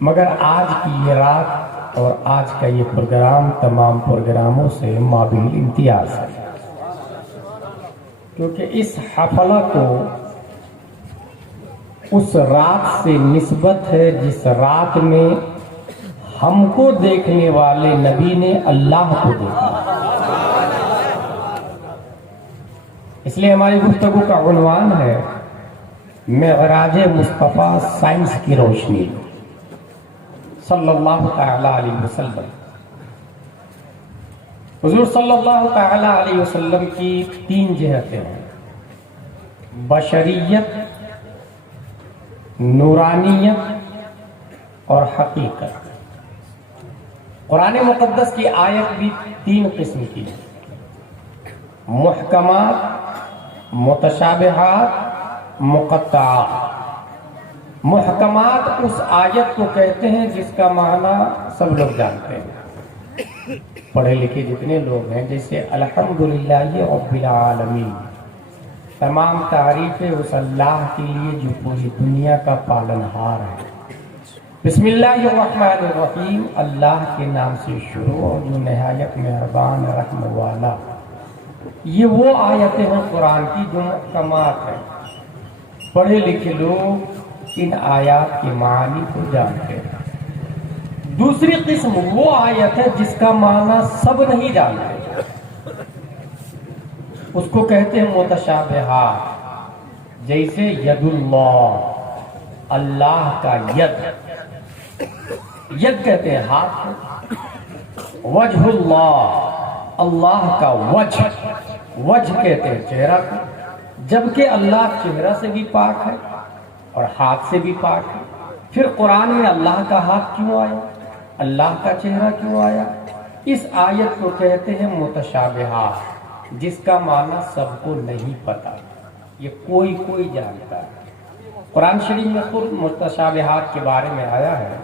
مگر آج کی یہ رات اور آج کا یہ پروگرام تمام پروگراموں سے مابین امتیاز ہے، کیونکہ اس حفلہ کو اس رات سے نسبت ہے جس رات میں ہم کو دیکھنے والے نبی نے اللہ کو دیکھا۔ اس لیے ہماری گفتگو کا عنوان ہے معراج مصطفیٰ سائنس کی روشنی، صلی اللہ تعالی علیہ وسلم۔ حضور صلی اللہ تعالی علیہ وسلم کی 3 جہتیں ہیں: بشریت، نورانیت اور حقیقت۔ قرآن مقدس کی آیت بھی 3 قسم کی ہے: محکمات، متشابہات، مقطعات۔ محکمات اس آیت کو کہتے ہیں جس کا معنی سب لوگ جانتے ہیں، پڑھے لکھے جتنے لوگ ہیں، جیسے الحمدللہ رب العالمین، تمام تعریفیں اس اللہ کے لیے جو پوری دنیا کا پالنہار ہے۔ بسم اللہ الرحمن الرحیم، اللہ کے نام سے شروع اور جو نہایت مہربان رحم والا۔ یہ وہ آیتیں ہیں قرآن کی جو محکمات ہیں، پڑھے لکھے لوگ ان آیات کے معنی کو جانتے ہیں۔ دوسری قسم وہ آیت ہے جس کا معنی سب نہیں جانتے، اس کو کہتے ہیں متشابہات، جیسے ید اللہ، اللہ کا ید، ید کہتے ہیں ہاتھ، وجہ اللہ، اللہ کا وجہ، وجہ کہتے ہیں چہرہ کو، جبکہ اللہ چہرہ سے بھی پاک ہے اور ہاتھ سے بھی پاک ہے۔ پھر قرآن میں اللہ کا ہاتھ کیوں آیا، اللہ کا چہرہ کیوں آیا؟ اس آیت کو کہتے ہیں متشابہات، جس کا معنی سب کو نہیں پتا، یہ کوئی جانتا ہے۔ قرآن شریف میں خود متشابہات کے بارے میں آیا ہے: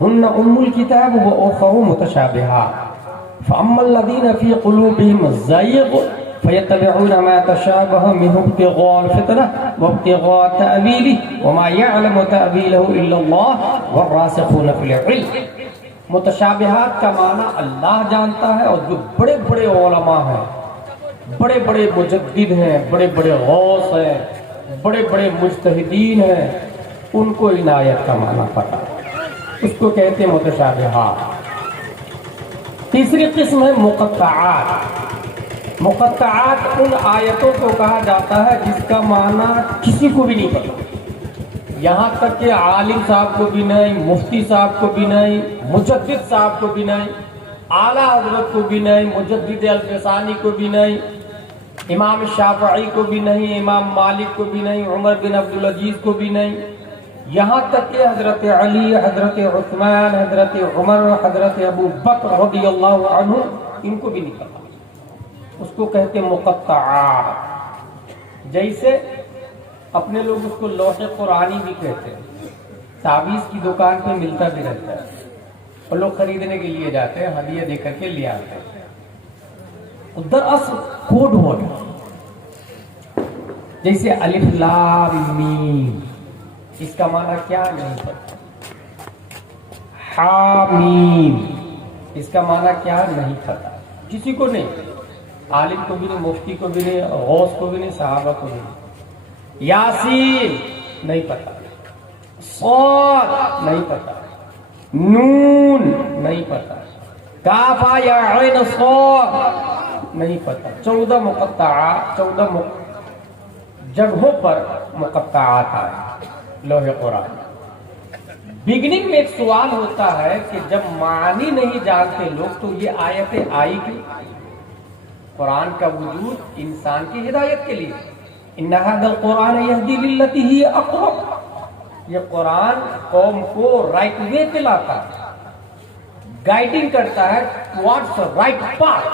ہن ام الکتاب واخر متشابہات فاما الذین فی قلوبہم زیغ فیتبعون ما تشابہ منہ ابتغاء الفتنة وابتغاء تأویلہ وما یعلم تأویلہ الا اللہ والراسخون فی العلم۔ متشابہات کا معنی اللہ جانتا ہے، اور جو بڑے بڑے علماء ہیں، بڑے بڑے مجدد ہیں، بڑے بڑے غوث ہیں، بڑے بڑے مجتہدین ہیں، ان کو ان آیت کا معنی پتہ ہے، اس کو کہتے ہیں متشابہات۔ تیسری قسم ہے مقطعات۔ مقطعات ان آیتوں کو کہا جاتا ہے جس کا معنی کسی کو بھی نہیں پتا، یہاں تک کہ عالم صاحب کو بھی نہیں، مفتی صاحب کو بھی نہیں، مجدد صاحب کو بھی نہیں، اعلیٰ حضرت کو بھی نہیں، مجدد الفسانی کو بھی نہیں، امام شافعی کو بھی نہیں، امام مالک کو بھی نہیں، عمر بن عبدالعزیز کو بھی نہیں، یہاں تک کہ حضرت علی، حضرت عثمان، حضرت عمر، حضرت ابو بکر رضی اللہ عنہ، ان کو بھی نہیں پتا، اس کو کہتے مقطعات۔ جیسے اپنے لوگ اس کو لوح قرآنی بھی کہتے ہیں، تعویذ کی دکان پہ ملتا بھی رہتا ہے، اور لوگ خریدنے کے لیے جاتے ہیں، ہدیہ دے کر کے لے آتے ہیں، دراصل کوڈ ورڈ، جیسے الف لام میم، اس کا معنی کیا نہیں پتا، حامیم، اس کا معنی کیا نہیں پتا، کسی کو نہیں، عالم کو بھی نہیں، مفتی کو بھی نہیں، غوث کو بھی نہیں، صحابہ کو بھی نہیں۔ یاسین نہیں پتا، صاد نہیں پتا، نون نہیں پتا، کاف یا عین صاد نہیں پتا۔ 14 مقطعات، 14 جگہوں پر مقطعات آئے لوح قرآن۔ بگننگ میں ایک سوال ہوتا ہے کہ جب معنی نہیں جانتے لوگ تو یہ آیتیں آئی کیوں؟ قرآن کا وجود انسان کی ہدایت کے لیے، ان ھذا القرآن یہدی للتی ہی اقوم، یہ قرآن قوم کو رائٹ وے پہ لاتا ہے، گائیڈنگ کرتا ہے ٹوارڈس رائٹ پاتھ۔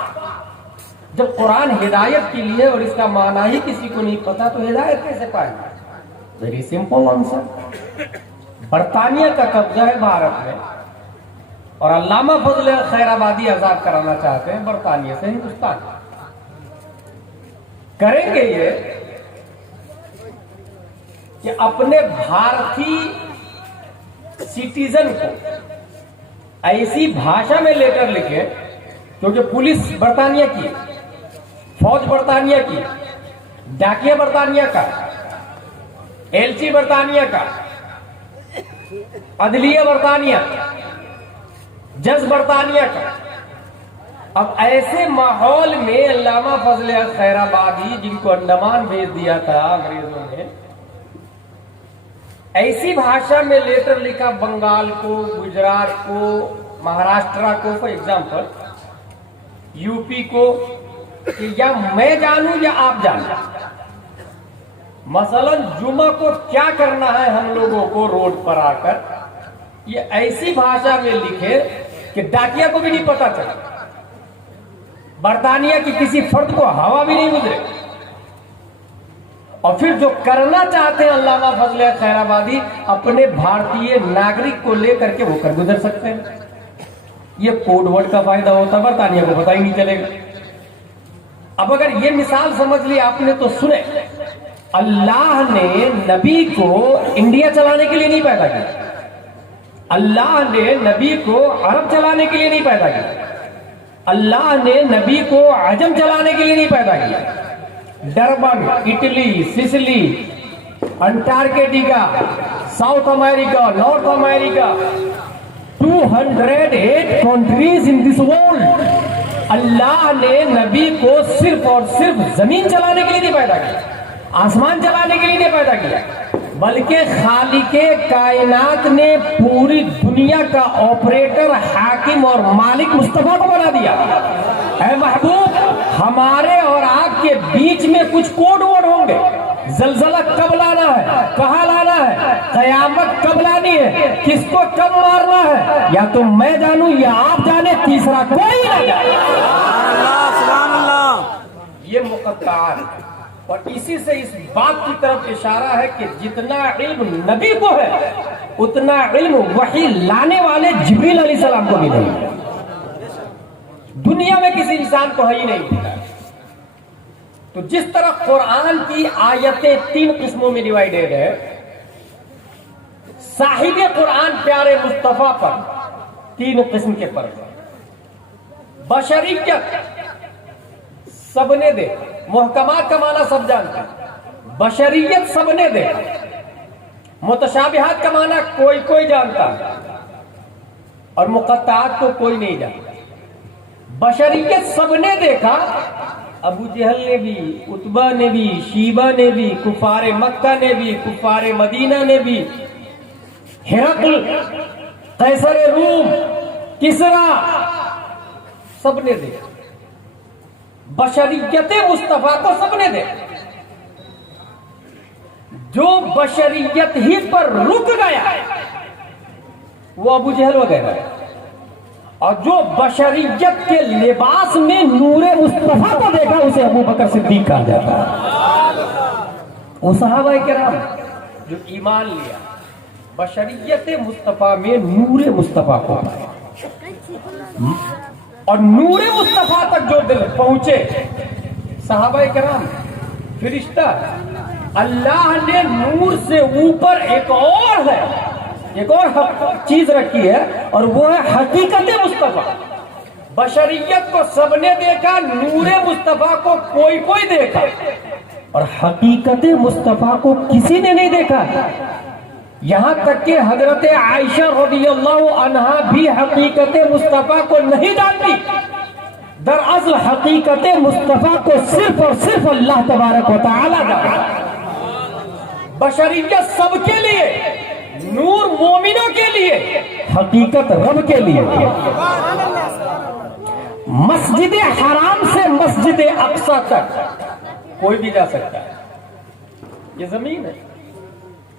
جب قرآن ہدایت کے لیے اور اس کا معنی ہی کسی کو نہیں پتا تو ہدایت کیسے پائے گا؟ ویری سمپل آنسر، برطانیہ کا قبضہ ہے بھارت میں، اور علامہ فضل خیر آبادی آزاد کرانا چاہتے ہیں برطانیہ سے ہندوستان۔ کریں گے یہ کہ اپنے بھارتی سٹیزن کو ایسی بھاشا میں لیٹر لکھے، کیونکہ پولیس برطانیہ کی، فوج برطانیہ کی، ڈاکیہ برطانیہ کا، ایلچی برطانیہ کا، عدلیہ برطانیہ، جج برطانیہ کا. اب ایسے ماحول میں علامہ فضل حق خیر آبادی، جن کو انڈمان بھیج دیا تھا انگریزوں نے، ایسی بھاشا میں لیٹر لکھا بنگال کو، گجرات کو، مہاراشٹرا کو، فار ایگزامپل یو پی کو، کہ یا میں جانوں یا آپ جانیں. مثلا جمعہ کو کیا کرنا ہے ہم لوگوں کو روڈ پر آ کر، یہ ایسی بھاشا میں لکھے کہ ڈاکیا کو بھی نہیں پتا چلا، برطانیہ کی کسی فرد کو ہوا بھی نہیں گزرے. اور پھر جو کرنا چاہتے ہیں علامہ فضل خیر آبادی، اپنے بھارتی ناگرک کو لے کر کے وہ کر گزر سکتے ہیں. یہ کوڈ ورڈ کا فائدہ ہوتا، برطانیہ کو پتہ ہی نہیں چلے گا. اب اگر یہ مثال سمجھ لی آپ نے تو سنے، اللہ نے نبی کو انڈیا چلانے کے لیے نہیں پیدا کیا، اللہ نے نبی کو عرب چلانے کے لیے نہیں پیدا کیا، اللہ نے نبی کو عجم چلانے کے لیے نہیں پیدا کیا. Durban, Italy, Sicily, Antarctica, South America, North America, 208 countries in this world. اللہ نے نبی کو صرف اور صرف زمین چلانے کے لیے نہیں پیدا کیا، آسمان چلانے کے لیے نہیں پیدا کیا، بلکہ خالق کائنات نے پوری دنیا کا آپریٹر، حاکم اور مالک مصطفیٰ کو بنا دیا. اے محبوب، ہمارے اور آپ کے بیچ میں کچھ کوڈ ورڈ ہوں گے. زلزلہ کب لانا ہے، کہاں لانا ہے، قیامت کب لانی ہے، کس کو کب مارنا ہے، یا تو میں جانوں یا آپ جانے، تیسرا کوئی نہ جانے. یہ مقطعات ہے. اور اسی سے اس بات کی طرف اشارہ ہے کہ جتنا علم نبی کو ہے اتنا علم وحی لانے والے جبریل علیہ السلام کو بھی نہیں ہے. دنیا میں کسی انسان کو ہے ہی نہیں. تو جس طرح قرآن کی آیتیں 3 قسموں میں ڈیوائیڈڈ ہے، صاحب قرآن پیارے مصطفیٰ پر 3 قسم کے فرق ہیں. بشریت سب نے دیکھا، محکمات کا معنی سب جانتے ہیں، بشریت سب نے دیکھا. متشابہات کا معنی کوئی کوئی جانتا ہے اور مقطعات کو کوئی نہیں جانتا. بشریت سب نے دیکھا، ابو جہل نے بھی، عتبہ نے بھی، شیبہ نے بھی، کفار مکہ نے بھی، کفار مدینہ نے بھی، ہرقل، قیصر روم، کسرا، سب نے دیکھا. بشریت مصطفیٰ کو سب نے دیکھا. جو بشریت ہی پر رک گیا وہ ابو جہل وغیرہ ہے، اور جو بشریت کے لباس میں نور مصطفیٰ کو دیکھا اسے ابو بکر صدیق کہا جاتا ہے. وہ صحابہ کرام جو ایمان لیا، بشریت مصطفیٰ میں نور مصطفیٰ کو پایا، اور نور مصطفیٰ تک جو دل پہنچے. صحابہ کرام فرشتہ، اللہ نے نور سے اوپر ایک اور ہے، ایک اور چیز رکھی ہے، اور وہ ہے حقیقت مصطفیٰ. بشریت کو سب نے دیکھا، نور مصطفیٰ کو کوئی کوئی دیکھا، اور حقیقت مصطفیٰ کو کسی نے نہیں دیکھا. یہاں تک کہ حضرت عائشہ رضی اللہ عنہا بھی حقیقت مصطفیٰ کو نہیں جانتی. دراصل حقیقت مصطفیٰ کو صرف اور صرف اللہ تبارک و تعالی جانتا. بشریت سب کے لیے، نور مومنوں کے لیے، حقیقت رب کے لیے. مسجد حرام سے مسجد اقصی تک کوئی بھی جا سکتا ہے. یہ زمین ہے،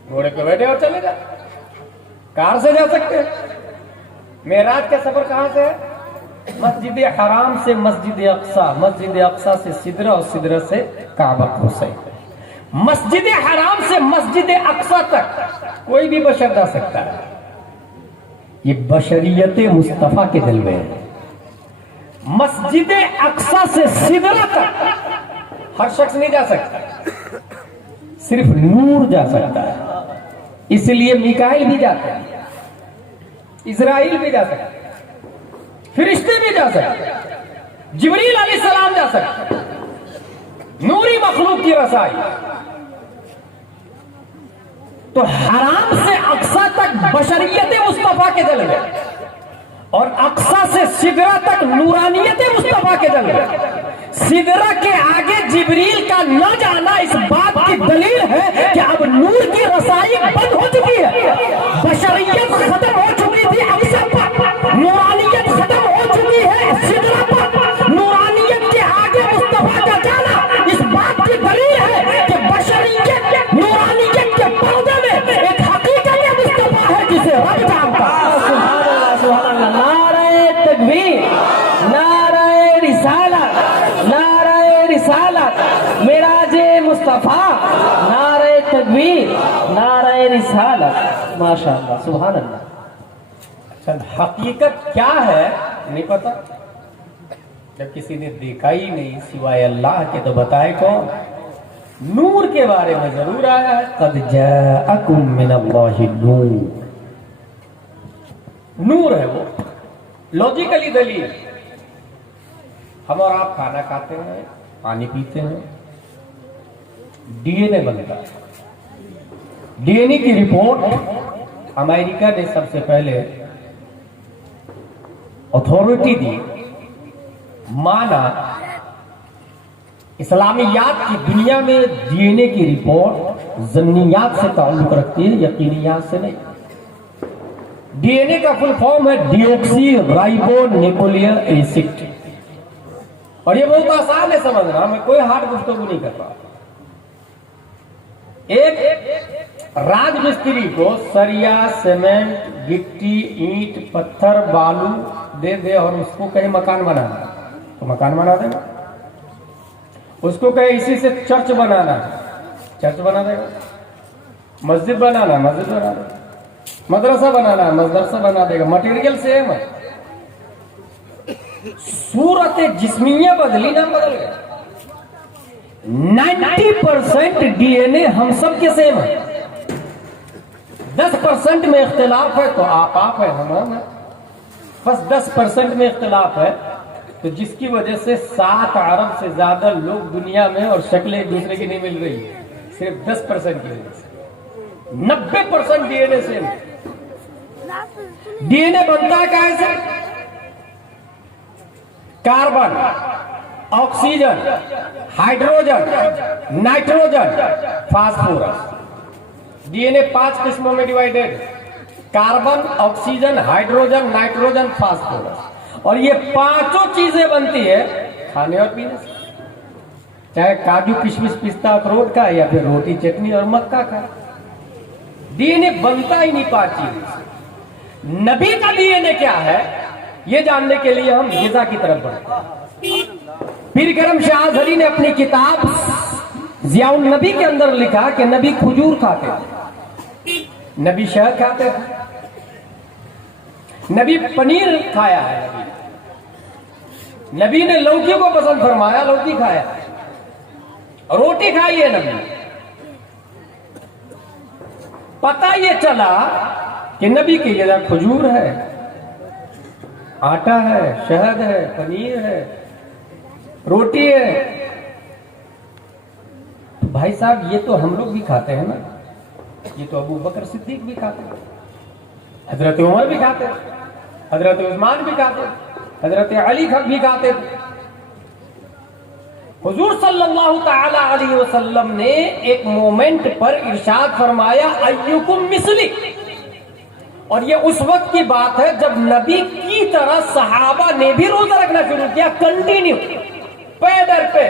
گھوڑے پہ بیٹھے اور چلے جائیں، کار سے جا سکتے ہیں. معراج کا سفر کہاں سے ہے؟ مسجد حرام سے مسجد اقصی، مسجد اقصی سے سدرہ، اور سدرہ سے کعبہ حسین. مسجد حرام سے مسجد اقصی تک کوئی بھی بشر جا سکتا ہے. یہ بشریت مصطفیٰ کے دل میں ہے. مسجد اقصی سے سدرہ تک ہر شخص نہیں جا سکتا، صرف نور جا سکتا ہے. اس لیے میکائیل بھی جاتے ہیں، اسرائیل بھی جا سکتے، فرشتے بھی جا سکتے، جبریل علیہ السلام جا سکتے، نوری مخلوق کی رسائی. تو حرام سے اقصا تک بشریت مصطفیٰ کے جلوے اور اقصا سے سدرہ تک نورانیت مصطفیٰ کے جلوے. سدرہ کے آگے جبریل کا نہ جانا اس بات کی دلیل ہے کہ اب نور کی رسائی بند ہو چکی ہے. بشریت ختم ہو چکی تھی اقصا پر، نورانیت ختم ہو چکی ہے سدرہ پر. نورانیت کے آگے مصطفیٰ کا جانا اس بات کی دلیل ہے کہ بشریت نورانیت کے پردے میں ایک حقیقت مصطفیٰ ہے جسے رب جانتا. سبحان اللہ. نعرہ تکبیر، نعرہ رسالت، نعرہ رسالت، معراج مصطفیٰ، نعرہ تکبیر، نعرہ رسالت. ماشاءاللہ، سبحان اللہ. اچھا، حقیقت کیا ہے نہیں پتا، جب کسی نے دیکھا ہی نہیں سوائے اللہ کے تو بتائے کون. نور کے بارے میں ضرور آیا ہے، قد جاءکم من اللہ نور. نور ہے وہ، لوجیکلی دلیل. ہم اور آپ کھانا کھاتے ہیں، پانی پیتے ہیں، ڈی این اے بنتا ہے. ڈی این اے کی رپورٹ امریکہ نے سب سے پہلے اتھارٹی دی، مانا اسلامیات کی دنیا میں ڈی این اے کی رپورٹ ضمنیات سے تعلق رکھتی ہے، یقینیات سے نہیں. ڈی این اے کا فل فارم ہے ڈی آکسی رائبو نیوکلیک ایسڈ، اور یہ بہت آسان ہے سمجھنا، میں کوئی ہارڈ گفتگو نہیں کرتا. ایک راج مستری کو سریا، سیمنٹ، گٹی، اینٹ، پتھر، بالو دے دے اور اس کو کہیں مکان بنانا تو مکان بنا دے گا. اس کو کہیں اسی سے چرچ بنانا، چرچ بنا دے گا. مسجد بنانا، مسجد بنا دے گا. مدرسہ بنانا، مدرسہ بنا دے گا. مٹیریل سیم ہے، صورت جسمیہ بدلی نہ بدل گئے. 90% ڈی این اے ہم سب کے سیم ہے. 10% میں اختلاف ہے تو آپ ہے، ہم ہے. بس 10% میں اختلاف ہے تو جس کی وجہ سے 7 ارب سے زیادہ لوگ دنیا میں اور شکلیں ایک دوسرے کی نہیں مل رہی ہے، صرف 10% کی وجہ سے. 90% D N A same. D N A بنتا ہے کیسے؟ Carbon, oxygen, hydrogen, nitrogen, phosphorus. D N A 5 قسموں میں divided, carbon, oxygen, hydrogen, nitrogen, phosphorus. اور یہ 5 چیزیں بنتی ہے کھانے اور پینے سے، چاہے کاجو، کشمش، پستہ، اخروٹ کا یا پھر روٹی، چٹنی اور مکہ کا. ڈی این اے بنتا ہی نہیں 5 چیزوں سے. نبی کا ڈی این اے کیا ہے یہ جاننے کے لیے ہم غذا کی طرف بڑھتے ہیں. پیر کرم شاہ اظہری نے اپنی کتاب ضیاء النبی کے اندر لکھا کہ نبی کھجور کھاتے تھے، نبی شہد کھاتے تھے، نبی پنیر کھایا ہے، نبی نے لوکی کو پسند فرمایا، لوکی کھایا، روٹی کھائی ہے نبی. پتہ یہ چلا کہ نبی کی جگہ کھجور ہے، آٹا ہے، شہد ہے، پنیر ہے، روٹی ہے. بھائی صاحب یہ تو ہم لوگ بھی کھاتے ہیں نا، یہ تو ابو بکر صدیق بھی کھاتے ہیں، حضرت عمر بھی کھاتے ہیں، حضرت عثمان بھی کھاتے ہیں، حضرت علی بھی کھاتے تھے. حضور صلی اللہ تعالی علیہ وسلم نے ایک مومنٹ پر ارشاد فرمایا ایکم مثلی، اور یہ اس وقت کی بات ہے جب نبی کی طرح صحابہ نے بھی روزہ رکھنا شروع کیا، کنٹینیو پے در پہ.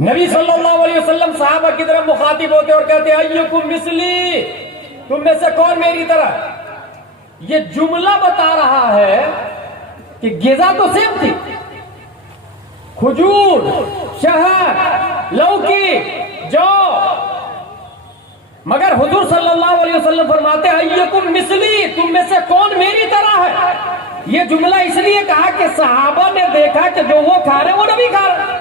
نبی صلی اللہ علیہ وسلم صحابہ کی طرف مخاطب ہوتے اور کہتے ایکم مثلی، تم میں سے کون میری طرح. یہ جملہ بتا رہا ہے کہ غذا تو سیم تھی، کھجور، شہد، لوکی، جو، مگر حضور صلی اللہ علیہ وسلم فرماتے ہیں ایکم مثلی، تم میں سے کون میری طرح ہے. یہ جملہ اس لیے کہا کہ صحابہ نے دیکھا کہ جو وہ کھا رہے وہ نبی کھا رہے.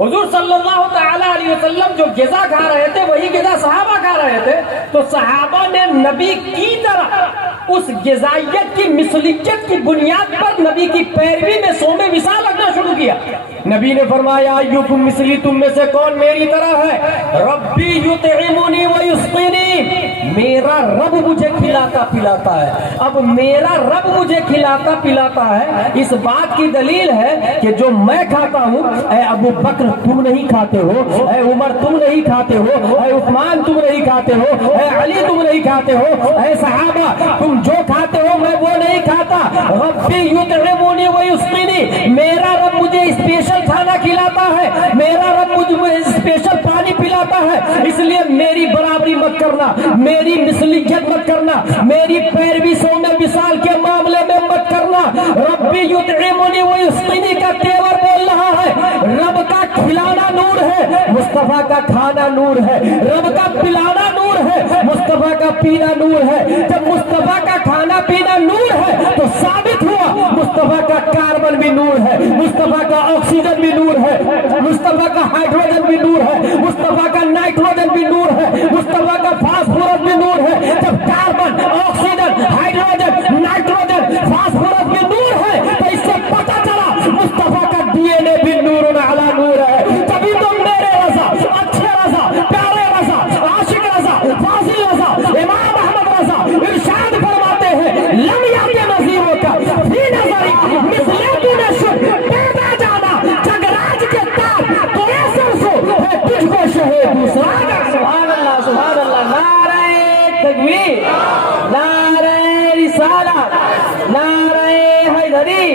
حضور صلی اللہ تعالی علیہ وسلم جو غذا کھا رہے تھے وہی غذا صحابہ کھا رہے تھے، تو صحابہ نے نبی کی طرح اس غذائیت کی مثلیت کی بنیاد پر نبی کی پیروی میں سوم وصال رکھنا شروع کیا۔ نبی نے فرمایا ایکم مثلی، تم میں سے کون میری طرح ہے؟ ربی یطعمنی ویسقینی، میرا رب مجھے کھلاتا پلاتا ہے۔ اب میرا رب مجھے کھلاتا پلاتا ہے، اس بات کی دلیل ہے کہ جو میں کھاتا ہوں، اے ابو بکر تم نہیں کھاتے ہو، اے عمر تم نہیں کھاتے ہو، اے عثمان تم نہیں کھاتے ہو، اے علی تم نہیں کھاتے ہو، اے صحابہ تم جو کھاتے ہو میں وہ نہیں کھاتا۔ ربی یطعمنی ویسقینی، میرا رب مجھے اسپیشل کھانا کھلاتا ہے، میرا رب مجھے اسپیشل پانی پلاتا ہے، اس لیے میری برابری مت کرنا، میری مثلیت مت کرنا، میری پیروی سوم وصال کے معاملے میں مت کرنا۔ ربی یطعمنی ویسقینی کا تیور بول رہا ہے، رب کا کھلانا نور ہے، مصطفیٰ کا کھانا نور ہے، رب کا پلانا نور ہے، مصطفیٰ کا پینا نور ہے۔ جب مصطفیٰ کا کھانا پینا نور ہے تو ثابت ہوا مصطفیٰ کا کاربن بھی نور ہے، مصطفیٰ کا آکسیجن بھی نور ہے، مصطفیٰ کا ہائیڈروجن بھی نور ہے، مصطفیٰ کا نائٹروجن بھی نور ہے، مصطفیٰ کا فاسفورس بھی نور ہے۔ جب carbon, oxygen, hydrogen, nitrogen, phosphorus بھی نور ہے تو اس سے پتہ چلا مصطفیٰ کا ڈی این اے بھی نور علی نور ہے۔ تبھی تو میرے رضا، اچھے رضا، پیارے رضا، عاشق رضا، فاضل رضا، امام احمد رضا ارشاد فرماتے ہیں لم یات نظیروں کا فی نظری مثل دون شد پیدا جانا جگراج کے تار تو ایسر سو ہے تجھ کو شہید دوسرا۔ سبحان اللہ سبحان اللہ، نعرہ تکبیر، نعرہ رسالت، نعرہ حیدری،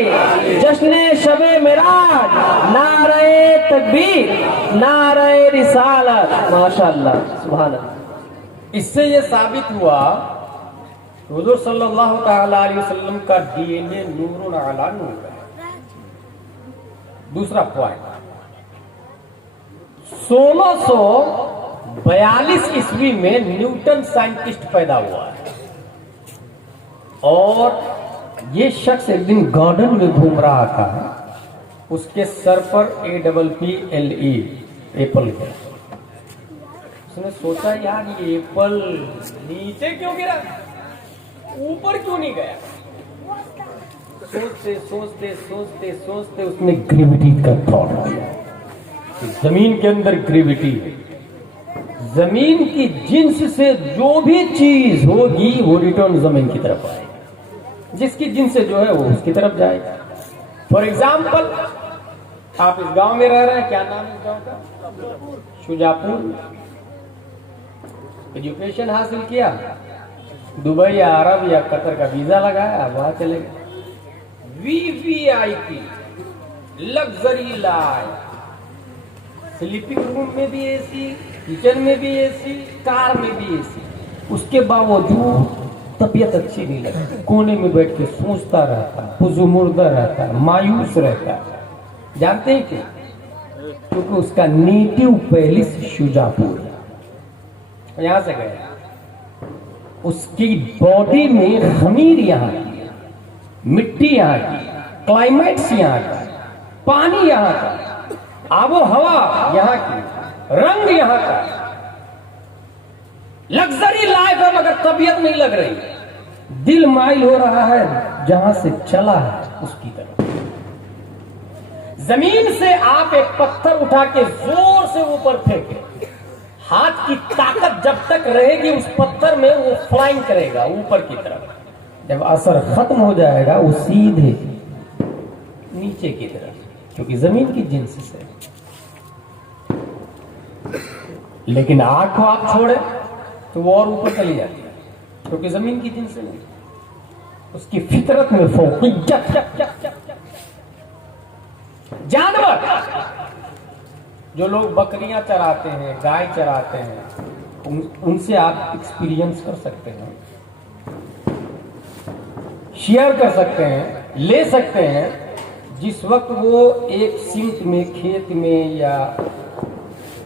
جشن شب معراج، نعرہ تکبیر، نعرہ رسالت، ماشاءاللہ سبحان اللہ۔ اس سے یہ ثابت ہوا حضور صلی اللہ تعالی علیہ وسلم کا ڈی این اے نور علی نور ہے۔ دوسرا پوائنٹ، 1642 عیسوی میں نیوٹن سائنٹسٹ پیدا ہوا ہے، اور یہ شخص ایک دن گارڈن میں گھوم رہا تھا، اس کے سر پر APPLE ایپل ہے۔ اس نے سوچا یار یہ ایپل نیچے کیوں گرا، اوپر کیوں نہیں گیا؟ سوچتے سوچتے سوچتے سوچتے اس نے گریویٹی کا تھاٹ آیا کہ زمین کے اندر گریویٹی ہے، زمین کی جنس سے جو بھی چیز ہوگی وہ ریٹرن زمین کی طرف آئے گی، جس کی جنس سے جو ہے وہ اس کی طرف جائے گا۔ فار ایگزامپل، آپ اس گاؤں میں رہ رہے ہیں، کیا نام ہے اس گاؤں کا؟ شجاپور۔ ایجوکیشن حاصل کیا، دبئی یا عرب یا قطر کا ویزا لگایا، وہاں چلے گئے۔ VIP لگژری لائف، سلیپنگ روم میں بھی اے سی، کچن میں بھی اے سی، کار میں بھی اے سی، اس کے باوجود طبیعت اچھی نہیں لگتی، کونے میں بیٹھ کے سوچتا رہتا، خزمردہ رہتا، مایوس رہتا۔ جانتے ہیں کیوں؟ کیونکہ اس کا نیٹو پیلس شجاپور ہے، یہاں سے گیا۔ اس کی باڈی میں خمیر یہاں کی، مٹی یہاں کی، کلائمیٹس یہاں کا، پانی یہاں کا، آب و ہوا یہاں کی، رنگ یہاں کا، لگژری لائف ہے مگر طبیعت نہیں لگ رہی، دل مائل ہو رہا ہے جہاں سے چلا ہے اس کی طرف۔ زمین سے آپ ایک پتھر اٹھا کے زور سے اوپر پھینکے، ہاتھ کی طاقت جب تک رہے گی اس پتھر میں وہ فلائنگ کرے گا اوپر کی طرف، جب اثر ختم ہو جائے گا وہ سیدھے نیچے کی طرف، کیونکہ زمین کی جنس سے۔ لیکن آگ کو آپ چھوڑے تو وہ اور اوپر چلی جاتی ہے، کیونکہ زمین کی جنس سے نہیں، اس کی فطرت میں فوقیت۔ جانور، جو لوگ بکریاں چراتے ہیں، گائے چراتے ہیں، ان سے آپ ایکسپیرینس کر سکتے ہیں، شیئر کر سکتے ہیں، لے سکتے ہیں۔ جس وقت وہ ایک سمت میں، کھیت میں یا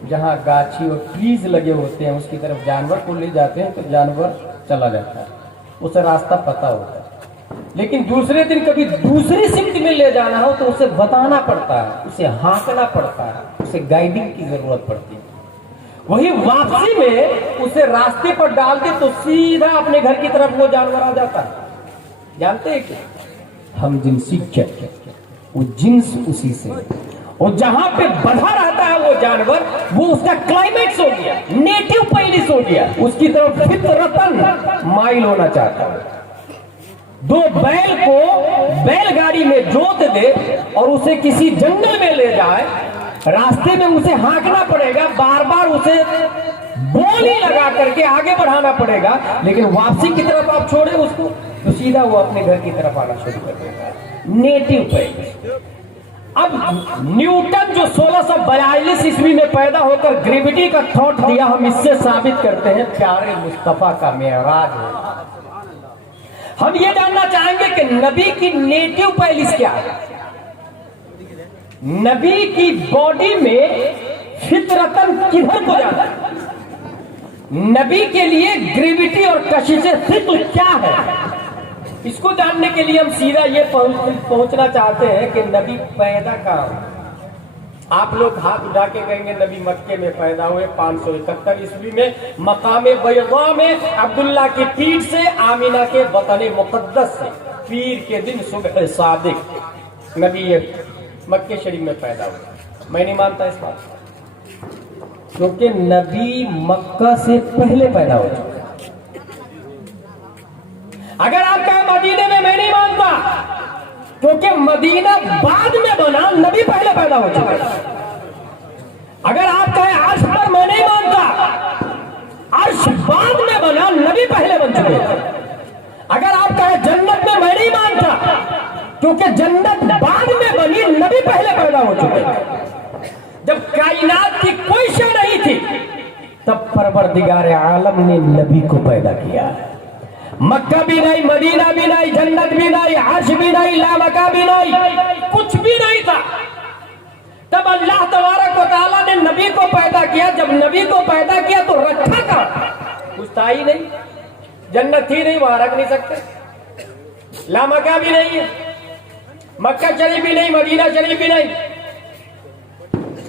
جہاں گاچھی اور ٹریز لگے ہوتے ہیں اس کی طرف جانور کو لے جاتے ہیں تو جانور چلا جاتا ہے، اسے راستہ پتہ ہوتا ہے۔ لیکن دوسرے دن کبھی دوسری سمت میں لے جانا ہو تو اسے بتانا پڑتا ہے، اسے ہانکنا پڑتا ہے، اسے گائیڈنگ کی ضرورت پڑتی ہے. وہی واپسی میں اسے راستے پر ڈال دے تو سیدھا اپنے گھر کی طرف وہ جانور آ جاتا ہے. جانتے ہیں کہ ہم جنسی چیک وہ جنس اسی سے، اور جہاں پہ بڑھا رہتا ہے وہ جانور، وہ اس کا کلائمیٹس ہو گیا، نیٹو پیلس ہو گیا، اس کی طرف فطرتاً مائل ہونا چاہتا ہے. دو بیل کو بیل گاڑی میں جوت دے اور اسے کسی جنگل میں لے جائے، راستے میں اسے ہانکنا پڑے گا، بار بار اسے گولی لگا کر کے آگے بڑھانا پڑے گا، لیکن واپسی کی طرف آپ چھوڑیں اس کو تو سیدھا وہ اپنے گھر کی طرف آنا شروع کر دے گا. نیٹو پیلس. اب نیوٹن جو 1642 عیسوی میں پیدا ہو کر گریوٹی کا تھاٹ دیا، ہم اس سے ثابت کرتے ہیں پیارے مصطفیٰ کا معراج ہے. ہم یہ جاننا چاہیں گے کہ نبی کی نیٹو پیلس کیا ہے. نبی کی باڈی میں فطرتاً کدھر کو جانا ہے؟ نبی کے لیے گریوٹی اور کشش ثقل کیا ہے؟ اس کو جاننے کے لیے ہم سیدھا یہ پہنچنا چاہتے ہیں کہ نبی پیدا کہاں ہوئے. آپ لوگ ہاتھ اٹھا کے کہیں گے نبی مکے میں پیدا ہوئے 571 عیسوی میں مقام بیضاء میں عبداللہ کی پیٹھ سے، آمینہ کے وطن مقدس سے، پیر کے دن صبح صادق نبی مکے شریف میں پیدا ہوئے. میں نہیں مانتا اس بات کو، کیونکہ نبی مکہ سے پہلے پیدا ہو چکے. اگر آپ کہیں مدینے میں نہیں مانتا، کیونکہ مدینہ بعد میں بنا، نبی پہلے پیدا ہو چکا. اگر آپ کہیں عرش پر میں نہیں مانتا، عرش بعد میں بنا، نبی پہلے بن چکے. اگر آپ کہیں جنت میں میں نہیں مانتا، کیونکہ جنت بعد میں بنی، نبی پہلے پیدا ہو چکے. جب کائنات کی کوئی شے نہیں تھی تب پروردگار عالم نے نبی کو پیدا کیا. مکہ بھی نہیں، مدینہ بھی نہیں، جنت بھی نہیں، عرش بھی نہیں، لامکہ بھی نہیں، کچھ بھی نہیں تھا. تب اللہ تبارک و تعالیٰ نے نبی کو پیدا کیا. جب نبی کو پیدا کیا تو رکھا کہاں؟ کچھ تھا ہی نہیں. جنت تھی نہیں، وہاں رکھ نہیں سکتے. لامکہ بھی نہیں ہے، مکہ شریف بھی نہیں، مدینہ شریف بھی نہیں،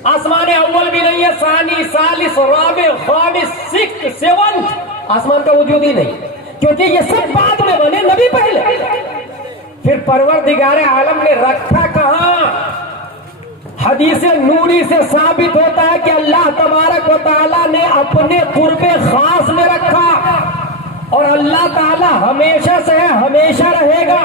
آسمان اول بھی نہیں ہے، ثانی، ثالث، رابع، خامس، سکس، سیونتھ، آسمان کا وجود ہی نہیں، کیونکہ یہ سب بعد میں بنے، نبی پہلے. پھر پروردگار عالم نے رکھا کہاں؟ حدیث نوری سے ثابت ہوتا ہے کہ اللہ تبارک و تعالیٰ نے اپنے قرب خاص میں رکھا، اور اللہ تعالیٰ ہمیشہ سے ہے، ہمیشہ رہے گا.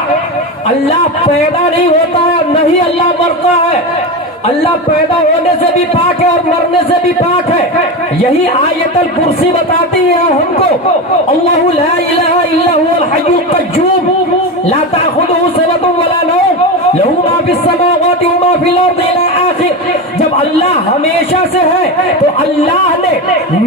اللہ پیدا نہیں ہوتا ہے، نہیں اللہ مرتا ہے. اللہ پیدا ہونے سے بھی پاک ہے اور مرنے سے بھی پاک ہے. یہی آیت الکرسی بتاتی ہے ہم کو، اللہ لا الہ الا هو الحی القیوم لا تأخذہ سنۃ ولا نوم لہ ما فی السماوات وما فی الارض الی آخر. جب اللہ ہمیشہ سے ہے تو اللہ نے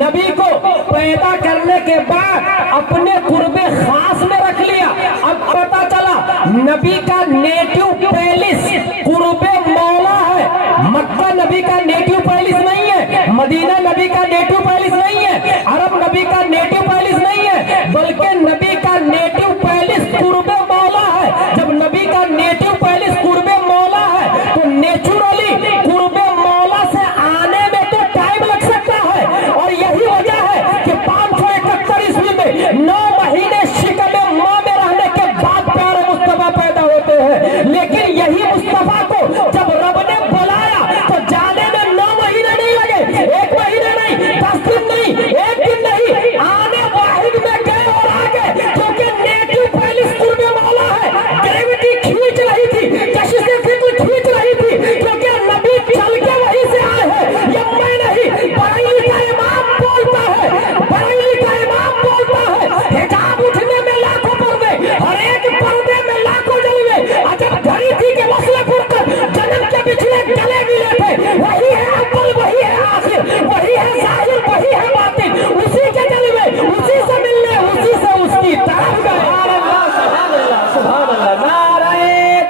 نبی کو پیدا کرنے کے بعد اپنے قرب خاص میں رکھ لیا. اب پتا چلا نبی کا نیٹو پیلس قرب مولا ہے. مکہ نبی کا نیٹو پیلس نہیں ہے، مدینہ نبی کا نیٹو پیلس نہیں ہے، عرب نبی کا نیٹو پیلس نہیں ہے، بلکہ نبی کا نیٹو پیلس قرب مولا ہے. جب نبی کا نیٹو پیلس قرب مولا ہے تو نیچرلی قرب مولا سے آنے میں تو ٹائم لگ سکتا ہے. اور یہی وجہ ہے کہ 571 عیسوی میں 9 مہینے شکم ماں میں رہنے کے بعد پیارے مصطفیٰ پیدا ہوتے ہیں. لیکن یہی مصطفیٰ کو جب رب نے بلایا تو جانے میں 9 مہینے نہیں لگے، 1 مہینے نہیں، 10 دن نہیں، 1 دن نہیں، آنے واحد میں گئے اور آگے. کیونکہ نیٹو پیلس قرب مولا ہے. گریوٹی کھینچ رہی تھی، کشش فکر کھینچ رہی تھی، کیونکہ نبی چل کے وہیں سے آئے ہیں. یہ میں نہیں، بریلی کا امام بولتا ہے، بریلی کا امام بولتا ہے. حجاب اٹھنے میں لاکھوں پردے، ہر ایک پردے میں لاکھوں جلوے. عجب گھڑی تھی کہ مسئلہ پر کر جنم کے پچھلے گلے ملے تھے. وہی ہے اول، وہی ہے آخر، وہی ہے ظاہر، وہی ہے باطن. اسی کے جلوے، اسی سے ملنے، اسی سے اس کی طرف گئے. سبحان اللہ، سبحان اللہ. نعرہ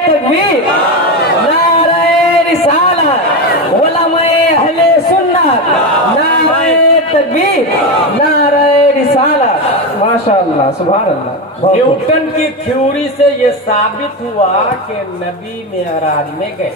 تکبیر، نعرہ رسالت، علماء اہل سنت، نعرہ تکبیر، نعرہ رسالت. ماشاءاللہ، سبحان اللہ. نیوٹن کی تھیوری سے یہ ثابت ہوا کہ نبی معراج میں گئے.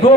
2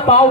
1.5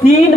3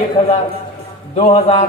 1000, 2000,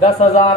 10,000,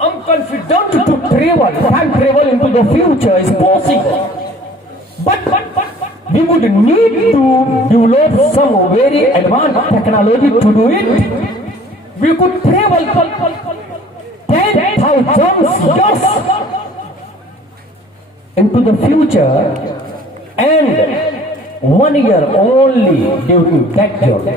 I'm confident to travel, time travel into the future is possible, but we would need to develop some very advanced technology to do it. We could travel 10,000 years into the future and 1 year only due to that journey.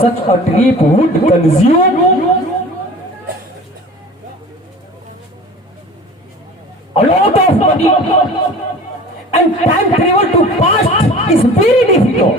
such a trip would consume a lot of money and time travel to past is very difficult.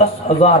10,000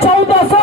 1400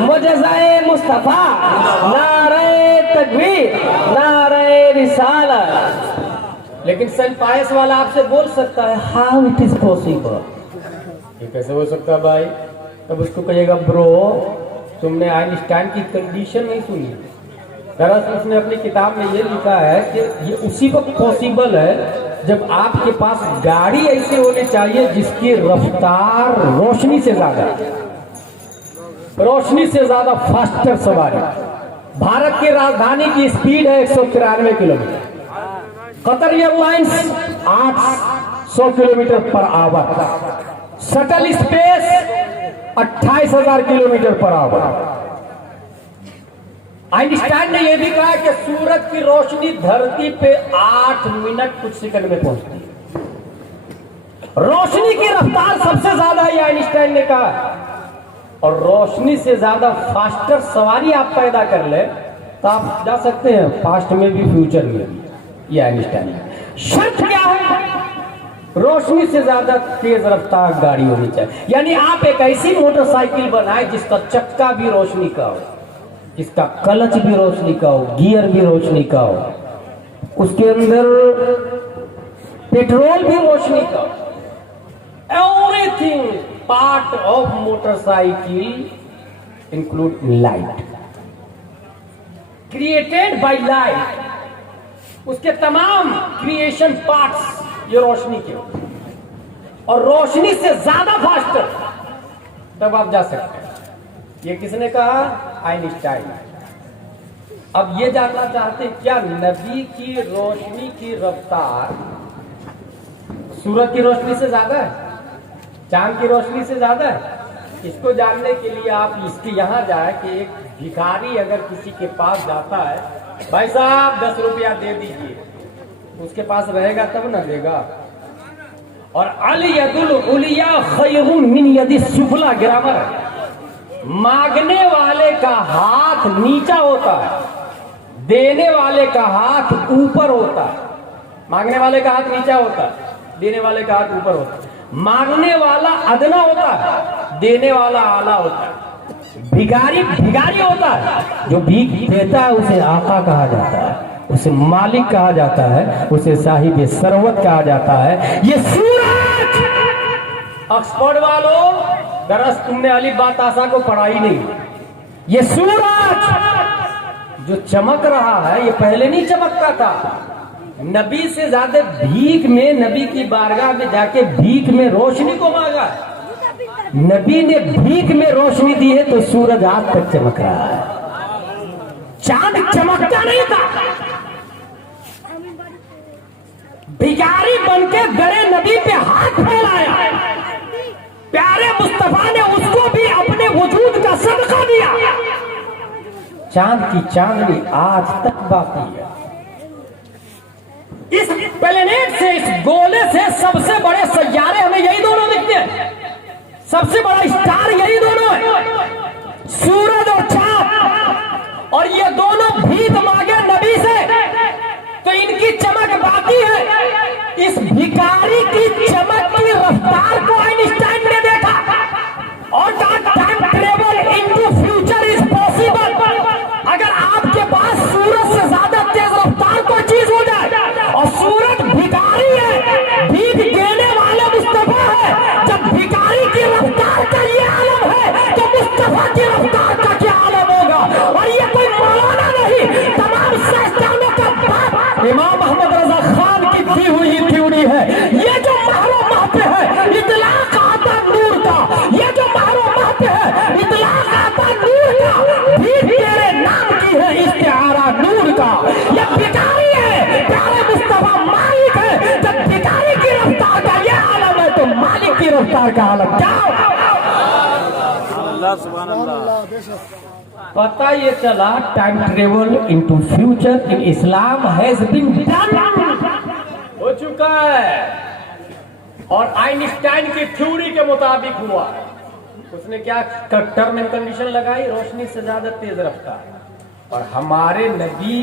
معجزۂ مصطفیٰ، نعرہ تکبیر، نعرہ رسالت۔ لیکن Saint پائس والا آپ سے بول سکتا ہے ہاؤ اٹ از پاسبل، یہ کیسے ہو سکتا ہے بھائی؟ تب اس کو کہیے گا برو تم نے آئنسٹائن کی کنڈیشن نہیں سنی۔ دراصل اس نے اپنی کتاب میں یہ لکھا ہے کہ یہ اسی وقت پاسبل ہے جب آپ کے پاس گاڑی ایسی ہونی چاہیے جس کی رفتار روشنی سے زیادہ فاسٹر سواری۔ بھارت کی راجدھانی کی اسپیڈ ہے 193 کلومیٹر، قطر ایئر لائنس 800 کلومیٹر پر آور، سٹل اسپیس 28,000 کلومیٹر پر آور۔ آئنسٹائن نے یہ بھی کہا کہ سورج کی روشنی دھرتی پہ 8 منٹ کچھ سیکنڈ میں پہنچتی ہے۔ روشنی کی رفتار سب سے زیادہ ہے، یہ آئنسٹائن نے کہا، اور روشنی سے زیادہ فاسٹر سواری آپ پیدا کر لیں تو آپ جا سکتے ہیں پاسٹ میں بھی فیوچر میں بھی، یہ آئنسٹائن ہے۔ شرط کیا ہے؟ روشنی سے زیادہ تیز رفتار گاڑی ہونی چاہیے، یعنی آپ ایک ایسی موٹر سائیکل بنائیں جس کا چکا بھی روشنی کا ہو، اس کا کلچ بھی روشنی کا ہو، گیئر بھی روشنی کا ہو، اس کے اندر پیٹرول بھی روشنی کا ہو۔ Everything part of motorcycle include light, created by light, اس کے تمام کریشن پارٹس یہ روشنی کے، اور روشنی سے زیادہ فاسٹر تب آپ جا سکتے ہیں۔ یہ کس نے کہا؟ آئنسٹائن۔ اب یہ جاننا چاہتے ہیں کیا نبی کی روشنی کی رفتار سورج کی روشنی سے زیادہ ہے، چاند کی روشنی سے زیادہ ہے؟ اس کو جاننے کے لیے آپ اس کے یہاں جائیں کہ ایک بھکاری اگر کسی کے پاس جاتا ہے، بھائی صاحب 10 روپیہ دے دیجیے، اس کے پاس رہے گا تب نہ دے گا۔ اور الید العلیٰ خیر من ید السفلی گرامر ہے، مانگنے والے کا ہاتھ نیچا ہوتا ہے، دینے والے کا ہاتھ اوپر ہوتا ہے۔ مانگنے والے کا ہاتھ نیچا ہوتا ہے، دینے والے کا ہاتھ اوپر ہوتا ہے۔ مانگنے والا ادنا ہوتا ہے، دینے والا اعلیٰ ہوتا ہے۔ بھکاری ہوتا ہے، جو بھیک دیتا ہے اسے آقا کہا جاتا ہے، اسے مالک کہا جاتا ہے، اسے صاحب ثروت کہا جاتا ہے۔ یہ سورج، آکسفورڈ والوں درست تم نے الف با تا سا کو پڑھا ہی نہیں۔ یہ سورج جو چمک رہا ہے یہ پہلے نہیں چمکتا تھا، نبی سے زیادہ بھیک میں، نبی کی بارگاہ میں جا کے بھیک میں روشنی کو مانگا، نبی نے بھیک میں روشنی دی ہے تو سورج آج تک چمک رہا ہے۔ چاند چمکتا نہیں تھا، بھکاری بن کے گرے نبی پہ ہاتھ پھیلایا، پیارے مصطفیٰ نے اس کو بھی اپنے وجود کا صدقہ دیا۔ چاند کی چاندنی آج تک باقی ہے۔ اس پلینیٹ سے، اس گولے سے سب سے بڑے سیارے ہمیں یہی دونوں دکھتے ہیں، سب سے بڑا اسٹار یہی دونوں ہے، سورج اور چاند، اور یہ دونوں بھیک مانگے نبی سے تو ان کی چمک باقی ہے۔ اس بھکاری کی چمک کی رفتار کو آئنسٹائن نے دیکھا، اور time travel into future is possible. اگر آپ کے پاس سورج سے زیادہ تیز رفتار کوئی چیز ہو جائے، اور سورج بھکاری ہے، بھیک دینے والا مصطفیٰ ہے، جب بھکاری کی رفتار کا یہ عالم ہے تو مصطفیٰ کی رفتار کا کیا عالم ہوگا؟ اور یہ کوئی مولانا نہیں، تمام سائنسدانوں کا باپ امام محمد رضا خان کی دی ہوئی تھیوری ہے۔ یہ جو مہر و مہر ہے اطلاق آتا نور کا، یہ جو مہر و مہر ہے اطلاق آتا نور کا، بھیک تیرے نام کی ہے استعارہ نور کا۔ یہ بھکاری ہے، پیارے مصطفیٰ مالک ہے، جب بھکاری کی رفتار کا یہ عالم ہے تو مالک کی رفتار کا عالم کیا ہوگا؟ اللہ سبحان اللہ۔ پتہ یہ چلا time travel into future in Islam has been done, ہو چکا ہے، اور آئنسٹائن کی تھیوری کے مطابق ہوا۔ اس نے کیا ٹرم اینڈ کنڈیشن لگائی؟ روشنی سے زیادہ تیز رفتار۔ اور ہمارے نبی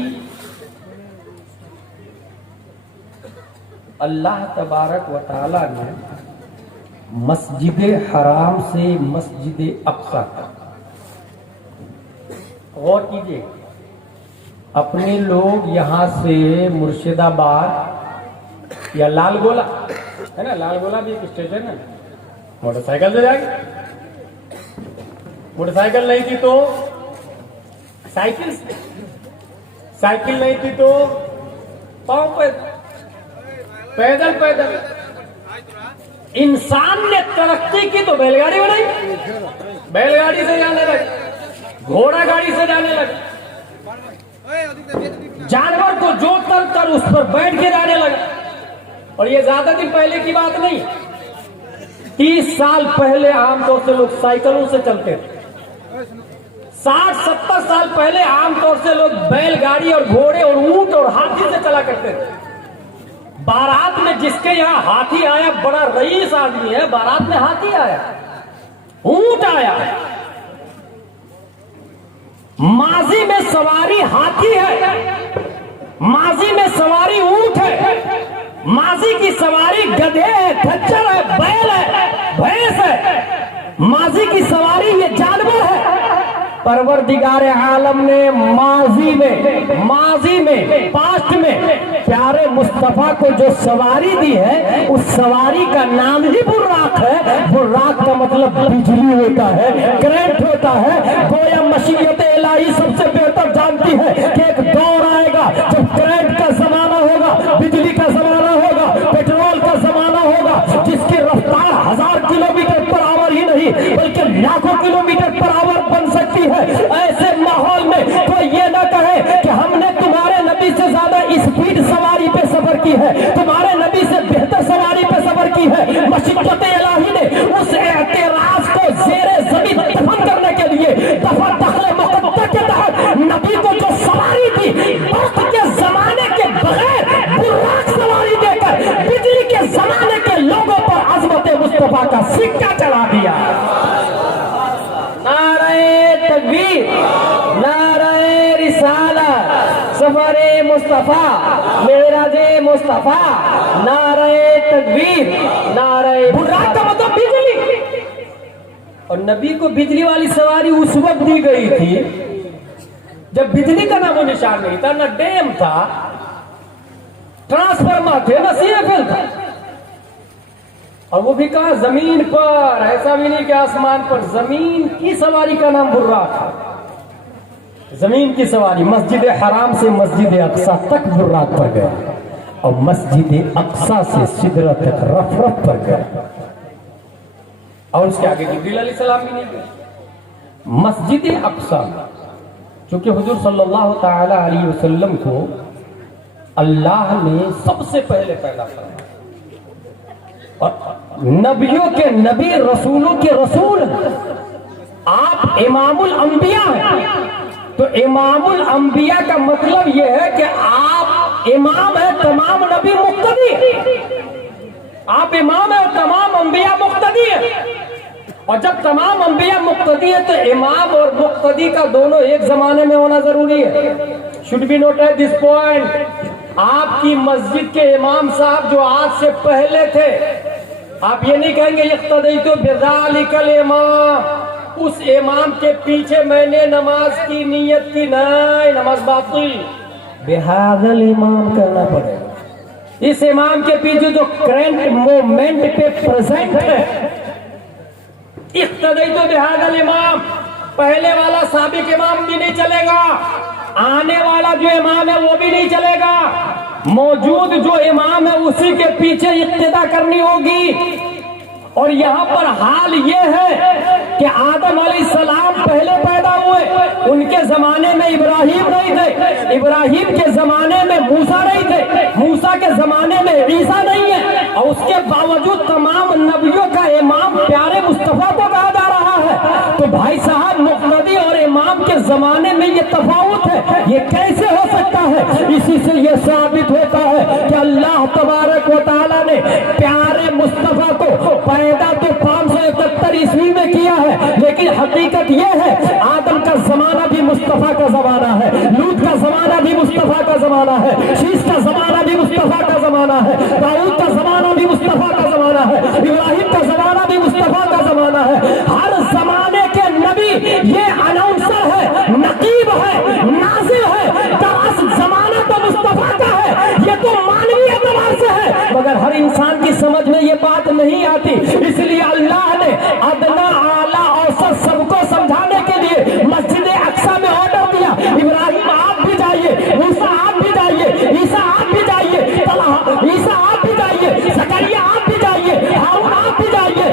اللہ تبارک و تعالی نے مسجد حرام سے مسجد اقصی تک غور کیجیے، اپنے لوگ یہاں سے مرشد آباد یا لال گولا ہے نا، لال گولا بھی ایک اسٹیشن ہے، موٹر سائیکل سے جائیں گے، موٹر سائیکل نہیں تھی تو سائیکل سے، سائیکل نہیں تھی تو پاؤں پیدل پیدل۔ انسان نے ترقی کی تو بیل گاڑی بنائی، بیل گاڑی سے جانے لگے، گھوڑا گاڑی سے جانے لگے، جانور کو جوت کر اس پر بیٹھ کے جانے لگے۔ اور یہ زیادہ دن پہلے کی بات نہیں، 30 سال پہلے عام طور سے لوگ سائیکلوں سے چلتے تھے، 60-70 سال پہلے عام طور سے لوگ بیل گاڑی اور گھوڑے اور اونٹ اور ہاتھی سے چلا کرتے تھے۔ بارات میں جس کے یہاں ہاتھی آیا بڑا رئیس آدمی ہے، بارات میں ہاتھی آیا، اونٹ آیا، ماضی میں سواری ہاتھی ہے، ماضی میں سواری اونٹ ہے، ماضی کی سواری گدھے ہے، کھچر ہے، بیل ہے، بھینس ہے، ماضی کی سواری یہ جانور ہے۔ پروردگار عالم نے ماضی میں پاسٹ میں پیارے مصطفیٰ کو جو سواری دی ہے، اس سواری کا نام ہی براق ہے۔ براق کا مطلب بجلی ہوتا ہے، کرنٹ ہوتا ہے۔ گویا مشیت الہی سب سے بہتر جانتی ہے کہ ایک دور آئے گا جب کرنٹ کا زمانہ ہوگا، بجلی کا زمانہ ہوگا، پیٹرول کا زمانہ ہوگا، جس کی رفتار 1000 کلومیٹر پر آور ہی نہیں بلکہ لاکھوں کلومیٹر پر آور بن سکتی ہے۔ ایسے ماحول میں کوئی یہ نہ کہے کہ ہم نے تمہارے نبی سے زیادہ اسپیڈ سواری پہ سفر کی ہے، تمہارے نبی سے بہتر سواری پہ سفر کی ہے۔ مشیت الہی نے اس اعتراض کو زیر زمین دفن کرنے کے لیے دفن دخل مقدس کے تحت نبی کو جو سواری دی، وقت کے زمانے کے بغیر براق سواری دے کر بجلی کے زمانے کے لوگوں پر عظمت مصطفیٰ کا سکہ چڑھا دیا۔ نعرہ تکبیر، نعرہ رسالت، سفر مصطفیٰ، معراج مصطفیٰ، نعرہ تکبیر، نعرہ براق کا مطلب بجلی۔ اور نبی کو بجلی والی سواری اس وقت دی گئی تھی جب بجلی کا نام و نشان نہیں تھا، نہ ڈیم تھا، ٹرانسفارمر تھے، نہ سی ایف ایل تھا، اور وہ بھی کہا زمین پر، ایسا بھی نہیں کہ آسمان پر، زمین کی سواری کا نام براق ہے۔ زمین کی سواری مسجد حرام سے مسجد اقصیٰ تک براق پر گیا، اور مسجد اقصیٰ سے سدرۃ تک رف رف پر گیا، اور اس کے آگے جبریل علیہ السلام بھی نہیں گئے۔ مسجد اقصیٰ چونکہ حضور صلی اللہ تعالی علیہ وسلم کو اللہ نے سب سے پہلے پیدا فرمایا، اور نبیوں کے نبی، رسولوں کے رسول، آپ امام الانبیاء ہیں۔ تو امام الانبیاء کا مطلب یہ ہے کہ آپ امام ہیں، تمام نبی مقتدی ہیں، آپ امام ہیں اور تمام انبیاء مقتدی ہیں۔ اور جب تمام انبیاء مقتدی ہیں تو امام اور مقتدی کا دونوں ایک زمانے میں ہونا ضروری ہے۔ should be noted this point۔ آپ کی مسجد کے امام صاحب جو آج سے پہلے تھے، آپ یہ نہیں کہیں گے اقتدیت بذالک الامام، اس امام کے پیچھے میں نے نماز کی نیت کی، نہیں، نماز باطل، بہذا الامام کہنا پڑے گا۔ اس امام کے پیچھے جو کرنٹ مومنٹ پہ پریزنٹ ہے، اقتدیت بہذا الامام، پہلے والا سابق امام بھی نہیں چلے گا، آنے والا جو امام ہے وہ بھی نہیں چلے گا، موجود جو امام ہے اسی کے پیچھے اقتدا کرنی ہوگی۔ اور یہاں پر حال یہ ہے کہ آدم علیہ السلام پہلے پیدا ہوئے، ان کے زمانے میں ابراہیم نہیں تھے، ابراہیم کے زمانے میں موسیٰ نہیں تھے، موسیٰ کے زمانے میں عیسیٰ نہیں ہے، اور اس کے باوجود تمام نبیوں کا امام پیارے مصطفیٰ کو کہا جا رہا ہے۔ تو بھائی صاحب، مقتدی اور امام کے زمانے میں یہ تفاوت ہے، یہ کیسے ہو سکتا ہے؟ اسی سے یہ ثابت ہوتا ہے کہ اللہ تبارک و تعالیٰ نے پیارے مصطفیٰ کو پیدا تو 571 عیسوی میں کیا ہے، لیکن حقیقت یہ ہے آدم کا زمانہ بھی مصطفیٰ کا زمانہ ہے، لوط کا زمانہ بھی مصطفیٰ کا زمانہ ہے، شیش کا زمانہ بھی مصطفیٰ کا زمانہ ہے، داؤد کا زمانہ بھی مصطفیٰ کا زمانہ ہے، ابراہیم کا زمانہ بھی مصطفیٰ کا زمانہ ہے۔ ہر زمانے کے نبی یہ اناؤنسر ہے نقیب ہے، نازل ہے، دراص زمانہ تو مصطفیٰ کا ہے، یہ تو مانوی اعتبار سے ہے، مگر ہر انسان کی سمجھ میں یہ بات نہیں آتی، اس لیے اللہ نے ادنا اعلیٰ اوسط سب کو سمجھانے کے لیے مسجد اقصی میں آرڈر دیا، ابراہیم آپ بھی جائیے، موسیٰ آپ بھی جائیے، عیسیٰ آپ بھی جائیے، عیسیٰ آپ بھی جائیے، زکریا آپ بھی جائیے، ہارون آپ بھی جائیے،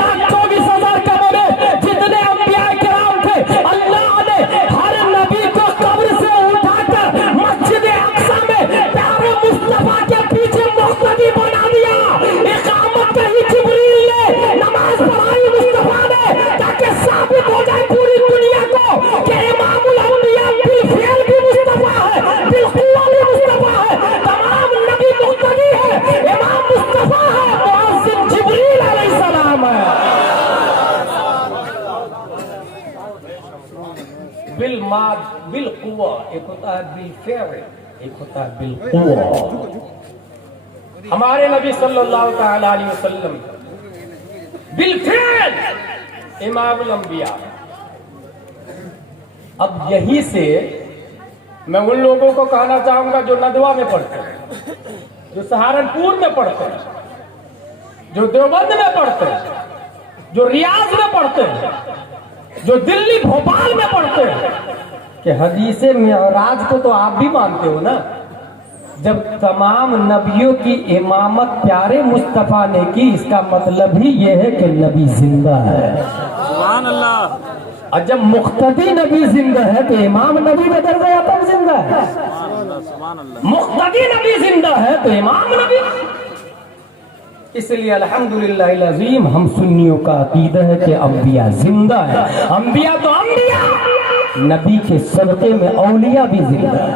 1,24,000 قبر میں جتنے انبیاء کرام تھے، اللہ نے ہر نبی کو قبر سے اٹھا کر مسجد اقصی میں پیارے مصطفیٰ کے پیچھے مقتدی بنا دیا، اقامت کہی جبریل نے، نماز پڑھائی مصطفیٰ نے، تاکہ ثابت ہو جائے پوری دنیا کو کہ امام الانبیاء بالفعل بھی مصطفیٰ ہے، بالقوہ بھی مصطفیٰ ہے، تمام نبی مقتدی ہے، امام مصطفیٰ ہے، مؤذن جبریل علیہ السلام ہے۔ بالقوہ ایک ہوتا ہے بالفعل، ایک ہوتا ہے بالقوہ۔ ہمارے نبی صلی اللہ تعالی علیہ وسلم بالفعل امام الانبیاء۔ اب یہی سے میں ان لوگوں کو کہنا چاہوں گا جو ندوہ میں پڑھتے ہیں، جو سہارنپور میں پڑھتے ہیں، جو دیوبند میں پڑھتے ہیں، جو ریاض میں پڑھتے ہیں، جو دلی بھوپال میں پڑھتے ہیں، کہ حدیث معراج کو تو آپ بھی مانتے ہو نا؟ جب تمام نبیوں کی امامت پیارے مصطفیٰ نے کی، اس کا مطلب ہی یہ ہے کہ نبی زندہ ہے۔ سبحان اللہ، اور جب مقتدی نبی زندہ ہے تو امام نبی بدل گیا تب زندہ ہے۔ سبحان اللہ، سبحان اللہ۔ مقتدی نبی زندہ ہے تو امام نبی۔ اس لیے الحمدللہ العظیم ہم سنیوں کا عقیدہ ہے کہ انبیاء زندہ ہے، انبیاء تو انبیاء، نبی کے صدقے میں اولیاء بھی زندہ ہے۔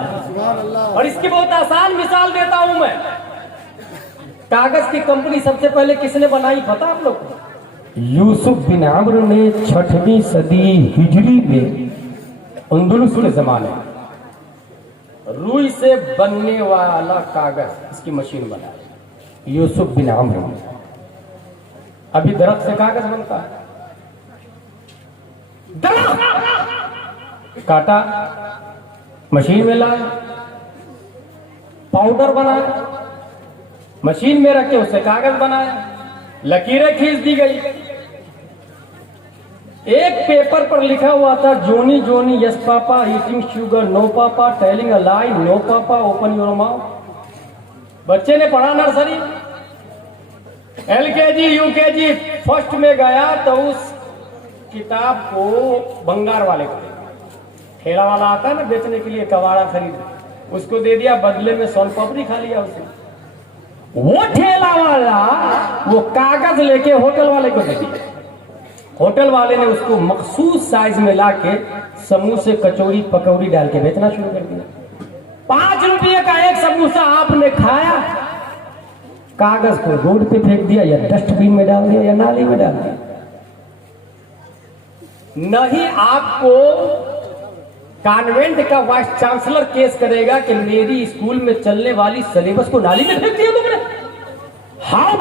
اور اس کی بہت آسان مثال دیتا ہوں میں۔ کاغذ کی کمپنی سب سے پہلے کس نے بنائی پتہ آپ لوگ کو؟ یوسف بن عمرو نے 6ویں صدی ہجری میں اندلس کے زمانے روئی سے بننے والا کاغذ، اس کی مشین بنائی یوسف بن عمرو۔ ابھی درخت سے کاغذ بنتا ہے، درخت کاٹا، مشین میں لائے، پاؤڈر بنایا، مشین میں رکھ کے اس سے کاغذ بنایا، لکیریں کھینچ دی گئی۔ ایک پیپر پر لکھا ہوا تھا Johnny Johnny yes papa, eating sugar no papa, telling a lie no papa, open your mouth. بچے نے پڑھا نرسری، LKG UKG فرسٹ میں گیا تو اس کتاب کو بنگار والے کو دے دیا، ٹھیلا والا آتا ہے نا بیچنے کے لیے کباڑا خرید، اس کو دے دیا، بدلے میں سون پاپڑی کھا لیا اسے۔ وہ ٹھیلا والا وہ کاغذ لے کے ہوٹل والے کو دے دیا، ہوٹل والے نے اس کو مخصوص سائز میں لا کے سموسے کچوری پکوڑی ڈال کے بیچنا شروع کر دیا۔ 5 روپے کا ایک سموسہ آپ نے کھایا، کاغذ کو روڈ پہ پھینک دیا یا ڈسٹ بین میں ڈال دیا یا نالی میں ڈال دیا۔ نہیں آپ کو کانوینٹ کا وائس چانسلر کیس کرے گا کہ میری اسکول میں چلنے والی سلیبس کو نالی میں پھینک دیا تم نے، ہاؤ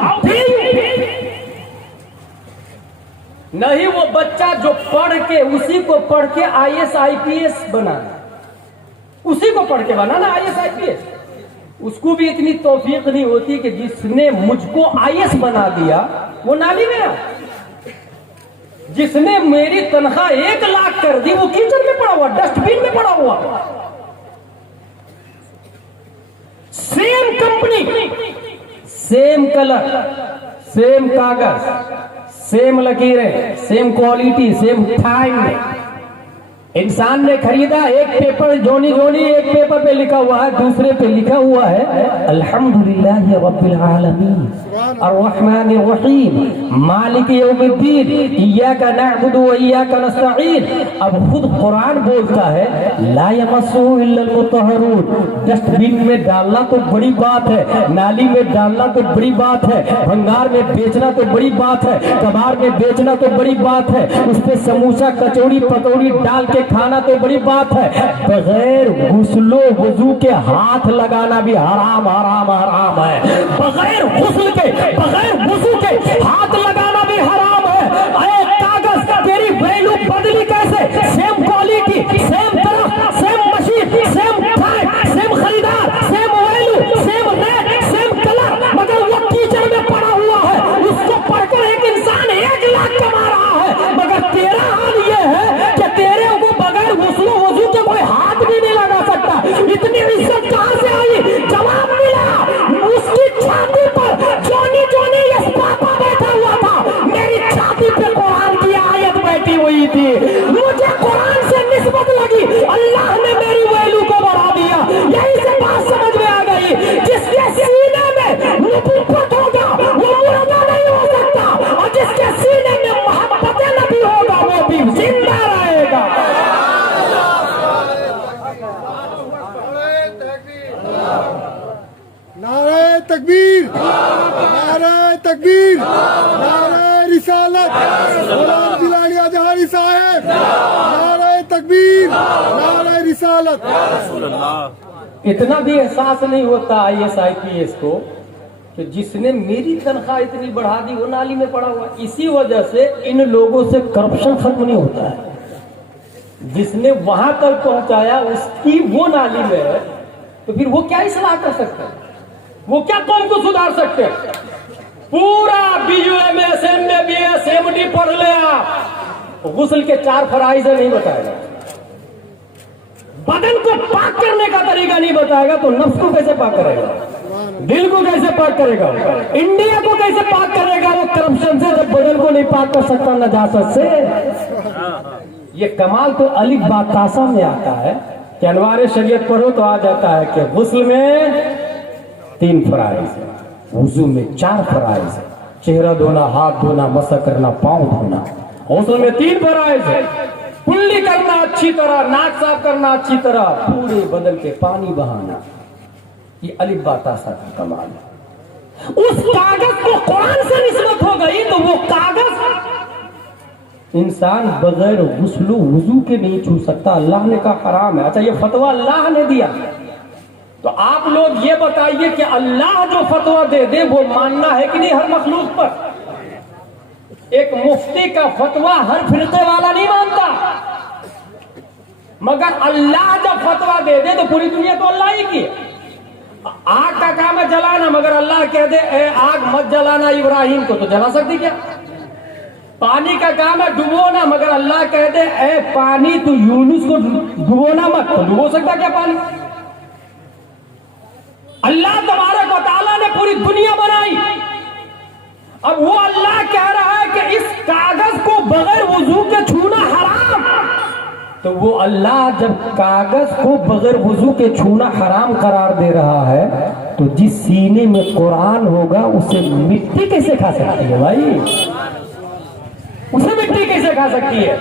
نہیں وہ بچہ جو پڑھ کے اسی کو پڑھ کے IAS IPS بنا، اسی کو پڑھ کے بنا نا IAS IPS، اس کو بھی اتنی توفیق نہیں ہوتی کہ جس نے مجھ کو IAS بنا دیا وہ نالی میں آ، جس نے میری تنخواہ 1 لاکھ کر دی وہ کچن میں پڑا ہوا، ڈسٹ بین میں پڑا ہوا۔ Same company, same colour, same کاغذ، سیم لکیریں، سیم کوالٹی، سیم ٹائم۔ انسان نے خریدا ایک پیپر جونی جونی، ایک پیپر پہ لکھا ہوا ہے، دوسرے پہ لکھا ہوا ہے الحمدللہ رب العالمین الرحمن الرحیم مالک یوم الدین ایاک نعبد و ایاک نستعین۔ اب خود قرآن بولتا ہے لا یمسہ الا المطہرون، ڈسٹ بین میں ڈالنا تو بڑی بات ہے، نالی میں ڈالنا تو بڑی بات ہے، بھنگار میں بیچنا تو بڑی بات ہے، کباڑ میں بیچنا تو بڑی بات ہے، اس پہ سموسہ کچوڑی پکوڑی ڈال کے کھانا تو بڑی بات ہے، بغیر غسل و وضو کے ہاتھ لگانا بھی حرام حرام حرام ہے، بغیر غسل کے بغیر وضو کے ہاتھ لگانا بھی حرام ہے۔ اے کاغذ تیری ویلو بدلی کیسے؟ سیم کوالٹی، تکبیر نعرہ تکبیر نعرہ رسالت غلام جیلانی اجہاری صاحب نعرہ تکبیر نعرہ رسالت. رسول اللہ. اتنا بھی احساس نہیں ہوتا IAS کو کہ جس نے میری تنخواہ اتنی بڑھا دی وہ نالی میں پڑا ہوا. اسی وجہ سے ان لوگوں سے کرپشن ختم نہیں ہوتا ہے. جس نے وہاں تک پہنچایا اس کی وہ نالی میں ہے تو پھر وہ کیا اصلاح کر سکتے ہیں؟ وہ کیا قوم کو سدھار سکتے ہیں؟ پورا BUM MA BS MD پڑھ لیا, غسل کے 4 فرائض نہیں بتائے گا, بدن کو پاک کرنے کا طریقہ نہیں بتائے گا, تو نفس کو کیسے پاک کرے گا, دل کو کیسے پاک کرے گا, انڈیا کو کیسے پاک کرے گا وہ کرپشن سے, جب بدن کو نہیں پاک کر سکتا نجاست سے. یہ کمال تو الف با تاسا میں آتا ہے کہ انوار شریعت پڑھو تو آ جاتا ہے کہ غسل میں 3 فرائض ہے, وضو میں 4 فرائض ہے, چہرہ دھونا, ہاتھ دھونا, مسح کرنا, پاؤں دھونا. غسل میں 3 فرائض ہے, کلی کرنا اچھی طرح, ناک صاف کرنا اچھی طرح, پورے بدن کے پانی بہانا. یہ الف با تاسا کا کمال ہے. اس کاغذ کو قرآن سے نسبت ہو گئی تو وہ کاغذ انسان بغیر غسل و وضو کے نہیں چھو سکتا, اللہ نے کہا حرام ہے. اچھا یہ فتویٰ اللہ نے دیا تو آپ لوگ یہ بتائیے کہ اللہ جو فتویٰ دے دے وہ ماننا ہے کہ نہیں ہر مخلوق پر؟ ایک مفتی کا فتویٰ ہر فرقے والا نہیں مانتا, مگر اللہ جب فتویٰ دے دے تو پوری دنیا تو اللہ ہی کی. آگ کا کام ہے جلانا, مگر اللہ کہہ دے اے آگ مت جلانا ابراہیم کو, تو جلا سکتی کیا؟ پانی کا کام ہے ڈبونا, مگر اللہ کہہ دے اے پانی تو یونس کو ڈبونا مت, تو ڈبو سکتا کیا پانی؟ اللہ تبارک و تعالیٰ نے پوری دنیا بنائی. اب وہ اللہ کہہ رہا ہے کہ اس کاغذ کو بغیر وضو کے چھونا حرام, تو وہ اللہ جب کاغذ کو بغیر وضو کے چھونا حرام قرار دے رہا ہے تو جس سینے میں قرآن ہوگا اسے مٹی کیسے کھا سکتی ہے بھائی؟ اسے مٹی کیسے کھا سکتی ہے؟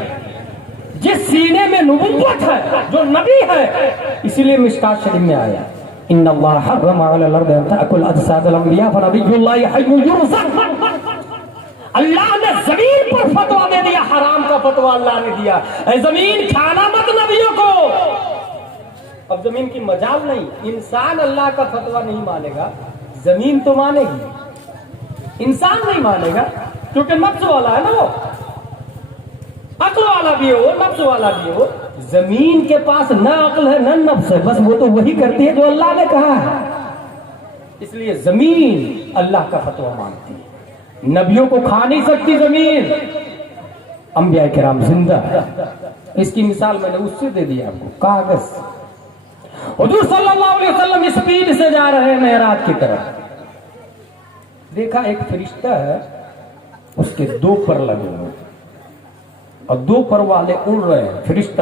جس سینے میں نبوت ہے, جو نبی ہے, اسی لیے مشکات شریف میں آیا ان اللہ حرم علی الارض ان تاکل اجساد الانبیاء فنبی اللہ حی یرزق. اللہ نے زمین پر فتویٰ دے دیا, حرام کا فتویٰ اللہ نے دیا, اے زمین کھانا مت نبیوں کو. اب زمین کی مجال نہیں, انسان اللہ کا فتویٰ نہیں مانے گا, زمین تو مانے گی, انسان نہیں مانے گا کیونکہ نفس والا ہے نا, وہ عقل والا بھی ہے, وہ نفس والا بھی ہے. وہ زمین کے پاس نہ عقل ہے نہ نفس ہے, بس وہ تو وہی کرتی ہے جو اللہ نے کہا ہے. اس لیے زمین اللہ کا فتویٰ مانتی ہے, نبیوں کو کھا نہیں سکتی زمین, انبیاء کرام زندہ ہے. اس کی مثال میں نے اس سے دے دی آپ کو, کاغذ. حضور صلی اللہ علیہ وسلم اسپیڈ سے جا رہے ہیں معراج کی طرف, دیکھا ایک فرشتہ ہے, اس کے 2 پر لگے ہوئے اور 2 پر والے اڑ رہے ہیں. فرشتہ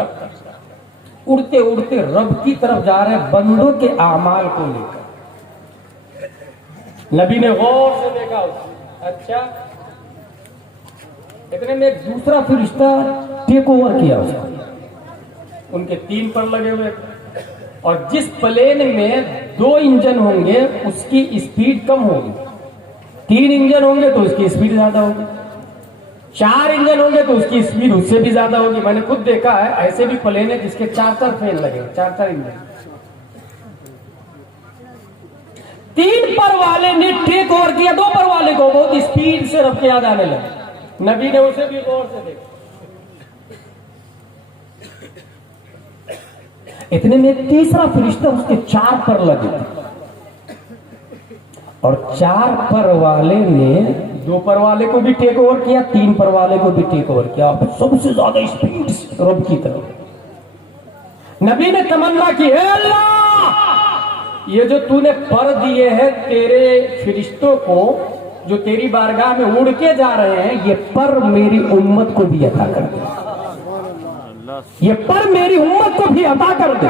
اڑتے اڑتے رب کی طرف جا رہے ہیں بندوں کے اعمال کو لے کر. نبی نے غور سے دیکھا اسے, اچھا. اتنے میں ایک دوسرا فرشتہ ٹیک اوور کیا اس کو, ان کے 3 پر لگے ہوئے, اور جس پلین میں 2 انجن ہوں گے اس کی اسپیڈ کم ہوگی, 3 انجن ہوں گے تو اس کی اسپیڈ زیادہ ہوگی, 4 انجن ہوں گے تو اس کی اسپیڈ اس سے بھی زیادہ ہوگی. میں نے خود دیکھا ہے, ایسے بھی پلین ہے جس کے 4 فین لگے, 4 انجن. 3 پر والے نے ٹیک اوور کیا 2 پر والے کو, بہت اسپیڈ سے رب کے یاد آنے لگے. نبی نے اسے بھی غور سے دیکھا. اتنے میں تیسرا فرشتہ اس کے 4 پر لگے, اور 4 پر والے نے 2 پر والے کو بھی ٹیک اوور کیا, 3 پر والے کو بھی ٹیک اوور کیا, سب سے زیادہ اسپیڈ سے رب کی طرف. نبی نے تمنا کی, اے اللہ یہ جو تو نے پر دیے ہیں تیرے فرشتوں کو جو تیری بارگاہ میں اڑ کے جا رہے ہیں, یہ پر میری امت کو بھی عطا کر دے, یہ پر میری امت کو بھی عطا کر دے.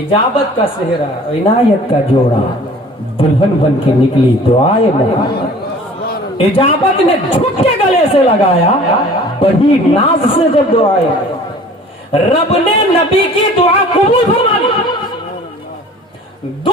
اجابت کا صحرا, عنایت کا جوڑا, دلہن بن کے نکلی دعائے محمد. اجابت نے جھک کے گلے سے لگایا, بڑی ناز سے جب دعائے, رب نے نبی کی دعا قبول فرما لی. 2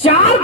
4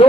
2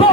2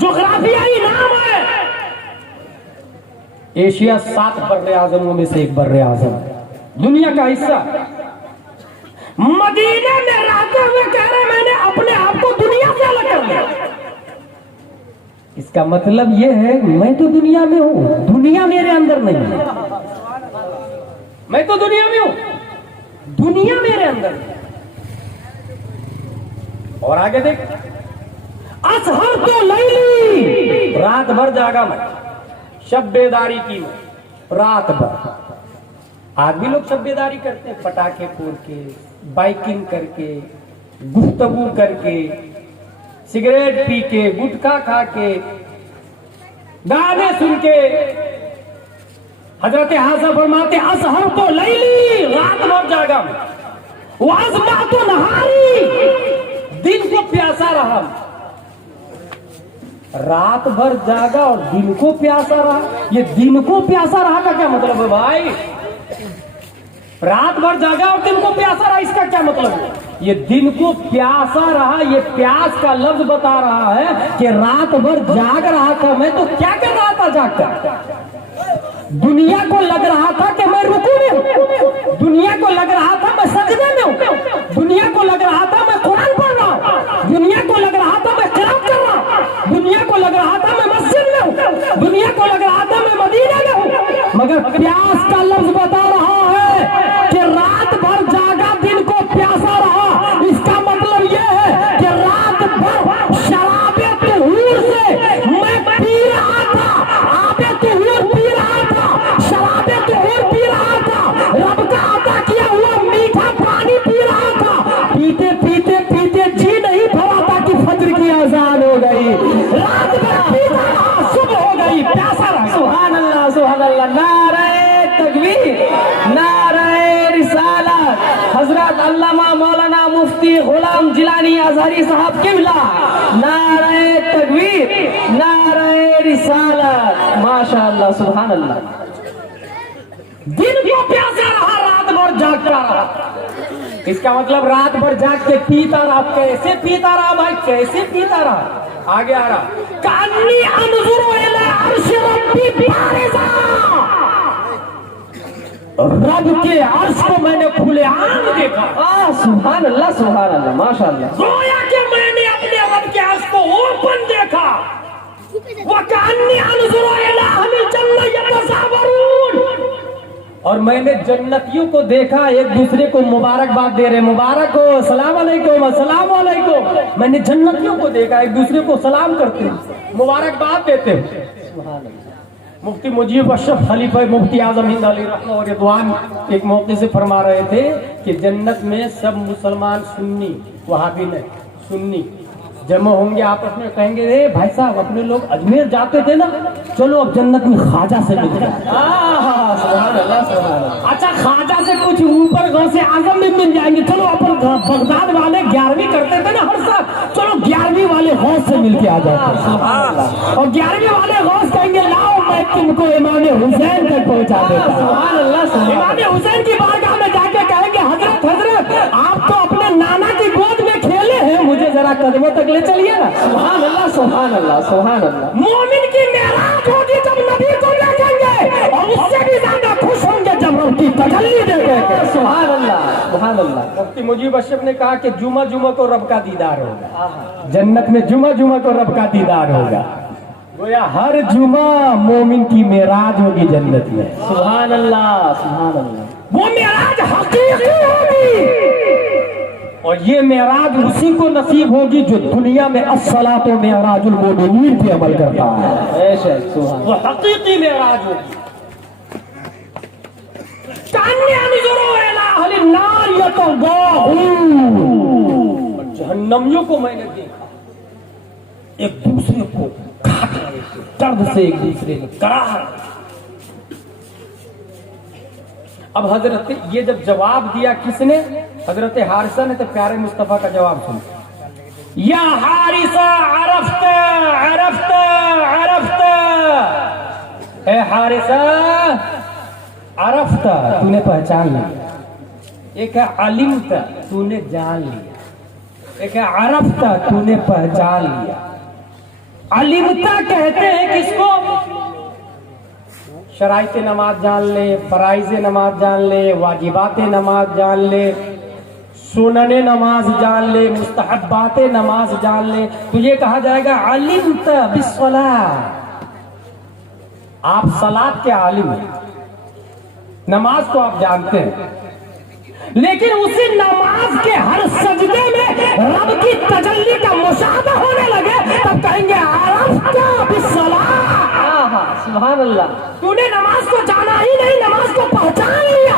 جغرافیائی نام ہے. ایشیا 7 بر اعظموں میں سے ایک بر اعظم ہے, دنیا کا حصہ. مدینے میں رہتے ہوئے کہہ رہے میں نے اپنے آپ کو دنیا سے الگ کر لیا. اس کا مطلب یہ ہے میں تو دنیا میں ہوں, دنیا میرے اندر نہیں ہے. میں تو دنیا میں ہوں, دنیا میرے اندر ہے. اور آگے دیکھ, اسحر تو لیلی, رات بھر جاگا میں, شب بیداری کی میں رات بھر. آج بھی لوگ شب بیداری کرتے ہیں, پٹاخے پھوڑ کے, بائکنگ کر کے, گفتگو کر کے, سگریٹ پی کے, گٹکا کھا کے, گانے سن کے. حضرت حافظ فرماتے اسحر تو لیلی, رات بھر جاگا میں, واصبحت نہاری, دن کو پیاسا رہا. رات بھر جاگا اور دن کو پیاسا رہا. یہ دن کو پیاسا رہا کا کیا مطلب ہے بھائی؟ رات بھر جاگا اور دن کو پیاسا رہا, اس کا کیا مطلب ہے؟ یہ دن کو پیاسا رہا, یہ پیاس کا لفظ بتا رہا ہے کہ رات بھر جاگ رہا تھا میں, تو کیا کر رہا تھا جاگ کر؟ دنیا کو لگ رہا تھا کہ میں رکوع میں ہوں, دنیا کو لگ رہا تھا میں سجدے میں ہوں, دنیا کو لگ رہا تھا میں قرآن پڑھ رہا ہوں, دنیا کو لگ رہا تھا میں قرات کر رہا ہوں, دنیا کو لگ رہا تھا میں مسجد میں ہوں, دنیا کو لگ رہا تھا میں مدینے میں ہوں. مگر پیاس کا لفظ بتا رہا ہے کہ رات بھر جاگا دن کو پیاسا رہا. اس کا مطلب یہ ہے کہ رات بھر شراب طہور سے میں پی رہا تھا, آب طہور پی رہا تھا, شراب طہور پی رہا تھا, رب کا عطا کیا ہوا میٹھا پانی پی رہا تھا. پیتے پیتے پیتے جی نہیں بھرا تھا کہ فجر کی اذان ہو گئی. رات بھر پیتا رہا, صبح ہو گئی, پیاسا رہا. سبحان اللہ, سبحان اللہ. نعرہ تکبیر, نعرہ رسالت. حضرت علامہ مولانا مفتی غلام جیلانی ازہری صاحب قبلہ, نعرہ تکبیر, نعرہ رسالت. ماشاء اللہ, سبحان اللہ. دن کو پیاسا رہا, رات بھر جاگتا رہا. اس کا مطلب رات بھر جاگ کے پیتا رہا. کیسے پیتا رہا بھائی, کیسے پیتا رہا؟ آگے آ رہا, کانی انظر الی عرش ربی بارزا, رب کے عرش کو میں نے کھلے عام دیکھا. سبحان اللہ, سبحان اللہ, ماشاء اللہ. گویا کہ میں نے اپنے رب کے عرش کو اوپن دیکھا. وَكَأَنِّي أَنظُرُ إِلَىٰ أَهْلِ الْجَنَّةِ يَتَسَاءَلُونَ, اور میں نے جنتیوں کو دیکھا ایک دوسرے کو مبارکباد دے رہے, مبارک ہو, السلام علیکم, السلام علیکم. میں نے جنتیوں کو دیکھا ایک دوسرے کو سلام کرتے, مبارکباد دیتے. سبحان اللہ. مفتی مجیب اشرف خلیفہ مفتی اعظم ہند علیہ رحمہ و رضوان ایک موقع سے فرما رہے تھے کہ جنت میں سب مسلمان سنی, وہابی نہیں, سنی جمع ہوں گے, آپس میں کہیں گے اے بھائی صاحب اپنے لوگ اجمیر جاتے تھے نا, چلو اب جنت میں خواجہ سے ملتے ہیں. سبحان اللہ, سبحان اللہ. اچھا خواجہ سے کچھ اوپر غوث اعظم میں مل جائیں گے, چلو اپن بغداد والے 11ویں کرتے تھے نا ہر سال, چلو 11ویں والے غوث سے مل کے آ جاتے ہیں. سبحان اللہ. اور 11ویں والے غوث کہیں گے لاؤ میں تم کو امام حسین تک پہنچا دیتا. سبحان اللہ. امام حسین کی بارگاہ میں جا کے کہیں گے حضرت حضرت آپ تو اپنے نانا کی گود میں کھیلے ہیں, مجھے ذرا قدموں تک لے چلیے نا. سبحان اللہ, سبحان اللہ, سبحان اللہ. مومن کی معراج ہوگی جب نبی کو دیکھیں گے, اور اس سے بھی زیادہ خوش ہوں گے جب رب کی تجلی دیکھیں گے. سبحان اللہ, سبحان اللہ. مفتی مجیب اشرف نے کہا کہ جمعہ جمعہ کو رب کا دیدار ہوگا, جنت میں جمعہ جمعہ کو رب کا دیدار ہوگا. گویا ہر جمعہ مومن کی معراج ہوگی جنت میں. سبحان اللہ, سبحان اللہ. وہ معراج حقیقی ہوگی, اور یہ معراج اسی کو نصیب ہوگی جو دنیا میں الصلاۃ و معراج المومنین پہ عمل کرتا ہے. وہ حقیقی معراج ہوگی. کأنی انظر الی اہل النار یتضاءون, جہنمیوں کو میں نے دیکھا ایک دوسرے کو کاٹ رہے تھے, درد سے ایک دوسرے کو کرا رہے تھے. اب حضرت یہ جب جواب دیا کس نے, حضرت حارثہ نے, تو پیارے مصطفیٰ کا جواب سن, یا حارثہ عرفت عرفت عرفت, اے حارثہ عرفت تو نے پہچان لیا, ایک ہے علمت تو نے جان لیا, ایک ہے عرفت تو نے پہچان لیا. علمتا کہتے ہیں کس کو؟ شرائط نماز جان لے، فرائض نماز جان لے، واجبات نماز جان لے، سنن نماز جان لے، مستحبات نماز جان لے، تو یہ کہا جائے گا علمت بالصلاۃ، آپ صلاۃ کے عالم ہیں، نماز کو آپ جانتے ہیں، لیکن اسی نماز کے ہر سجدے میں رب کی تجلی کا مشاہدہ ہونے لگے تب کہیں گے عرفت بالصلاۃ۔ سبحان اللہ، تو نے نماز کو جانا ہی نہیں، نماز کو پہچان لیا،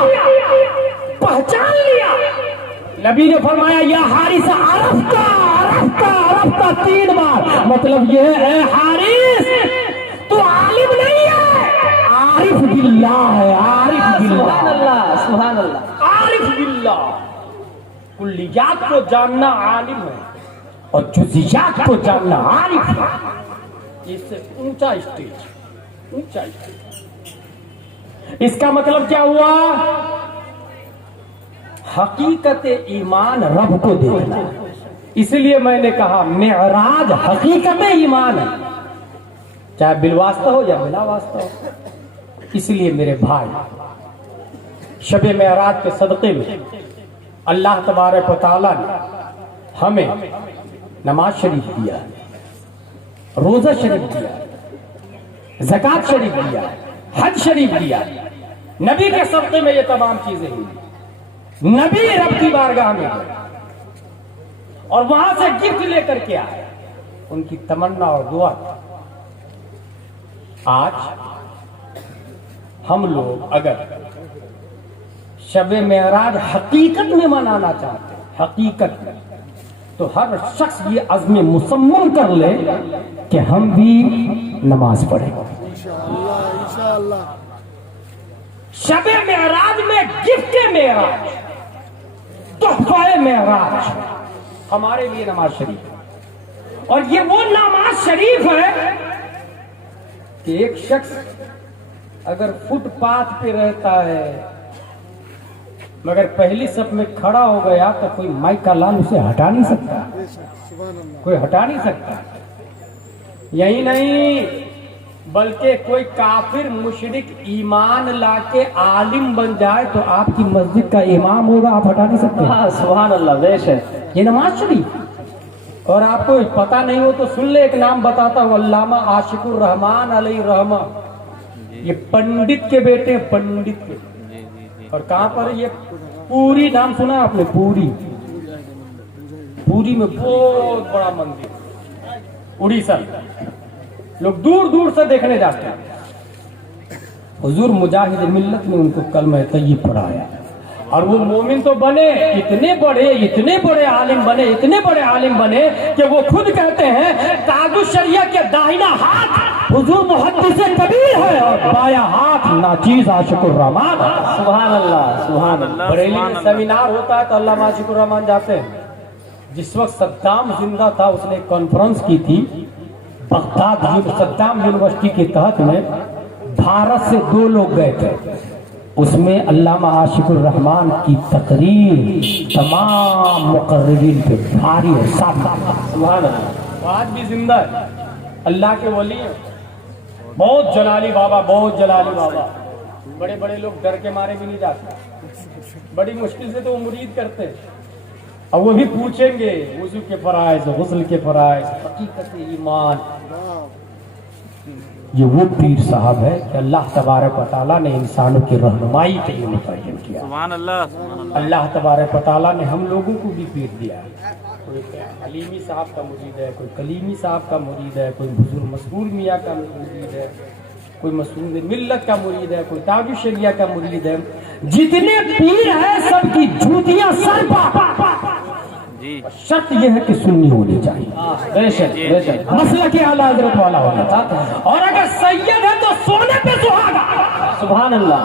پہچان لیا۔ نبی نے فرمایا یا حارث عرفت عرفت عرفت 3 بار، مطلب یہ ہے اے حارث تو عالم نہیں ہے، عارف باللہ ہے، عارف باللہ، سبحان اللہ، سبحان اللہ، عارف باللہ۔ کلیات کو جاننا عالم ہے اور جزیات کو جاننا عارف ہے، اس سے اونچا اسٹیج، اونچا اسٹیج۔ اس کا مطلب کیا ہوا؟ حقیقت ایمان رب کو دیکھنا۔ اس لیے میں نے کہا معراج حقیقت ایمان ہے، چاہے بالواسطہ ہو یا بلا واسطہ ہو۔ اس لیے میرے بھائی، شب معراج کے صدقے میں اللہ تبارک و تعالیٰ نے ہمیں نماز شریف دیا، روزہ شریف دیا، زکوٰۃ شریف دیا، حج شریف دیا، نبی کے صدقے میں یہ تمام چیزیں ہیں۔ نبی رب کی بارگاہ میں گئے اور وہاں سے گفٹ لے کر کے آئے، ان کی تمنا اور دعا تھی۔ آج ہم لوگ اگر شب معراج حقیقت میں منانا چاہتے ہیں، حقیقت میں، تو ہر شخص یہ عزم مصمم کر لے کہ ہم بھی نماز پڑھیں۔ انشاءاللہ انشاءاللہ۔ شب معراج میں گفٹ معراج، تحفہ معراج ہمارے لیے نماز شریف ہے، اور یہ وہ نماز شریف ہے کہ ایک شخص اگر فٹ پاتھ پہ رہتا ہے مگر پہلی صف میں کھڑا ہو گیا تو کوئی مائی کا لال اسے ہٹا نہیں سکتا، سبحان اللہ۔ کوئی ہٹا نہیں سکتا۔ یہی نہیں بلکہ کوئی کافر مشرک ایمان لا کے عالم بن جائے تو آپ کی مسجد کا امام ہوگا، آپ ہٹا نہیں سکتے۔ ہاں، سبحان اللہ، بے شک۔ یہ نماز شریف۔ اور آپ کو پتہ نہیں ہو تو سن لے، ایک نام بتاتا ہوں، علامہ عاشق الرحمان علیہ رحمہ، یہ پنڈت کے بیٹے ہیں، پنڈت کے۔ اور کہاں پر یہ پوری نام سنا آپ نے؟ پوری، پوری میں بہت بڑا مندر، اڑیسہ، لوگ دور دور سے دیکھنے جاتے ہیں۔ حضور مجاہد ملت نے ان کو کلمہ طیب پڑھایا اور وہ مومن تو بنے، اتنے بڑے عالم بنے، اتنے بڑے عالم بنے کہ وہ خود کہتے ہیں تاج الشریعہ کے داہنا ہاتھ حضور محدث کبیر ہے اور بایاں ہاتھ ناچیز عاشق الرحمان ہے۔ سبحان اللہ، سبحان اللہ۔ بریلی میں سیمینار ہوتا ہے تو علامہ عاشق الرحمان جاتے ہیں۔ جس وقت صدام زندہ تھا اس نے ایک کانفرنس کی تھی بغداد، صدام یونیورسٹی کے تحت میں، بھارت سے 2 لوگ گئے تھے، اس میں علامہ عاشق الرحمان کی تقریر تمام مقررین پہ بھاری اور ثابت۔ سبحان اللہ۔ آج بھی زندہ ہے، اللہ کے ولی ہیں، بہت جلالی بابا، بہت جلالی بابا۔ بڑے بڑے لوگ ڈر کے مارے بھی نہیں جاتے، بڑی مشکل سے تو وہ مرید کرتے ہیں، اور وہ بھی پوچھیں گے وضو کے فرائض، غسل کے فرائض، حقیقت ایمان۔ یہ وہ پیر صاحب ہے کہ اللہ تبارک و تعالیٰ نے انسانوں کی رہنمائی کے لیے متعین کیا۔ سبحان اللہ، سبحان اللہ۔ اللہ تبارک و تعالیٰ نے ہم لوگوں کو بھی پیر دیا ہے، کوئی حلیمی صاحب کا مرید ہے، کوئی کلیمی صاحب کا مرید ہے، کوئی حضور مسرور میاں کا مرید ہے، کوئی مسرور ملت کا مرید ہے، کوئی تاج الشریعہ کا مرید ہے۔ جتنے پیر ہیں سب کی جوتیاں سر پر، جی، شرط یہ ہے کہ سنی ہونی چاہیے، بے شک، بے شک۔ مسئلہ کے اعلیٰ حضرت والا ہونا چاہتا ہے، اور اگر سید ہے تو سونے پہ سہاگا۔ سبحان اللہ۔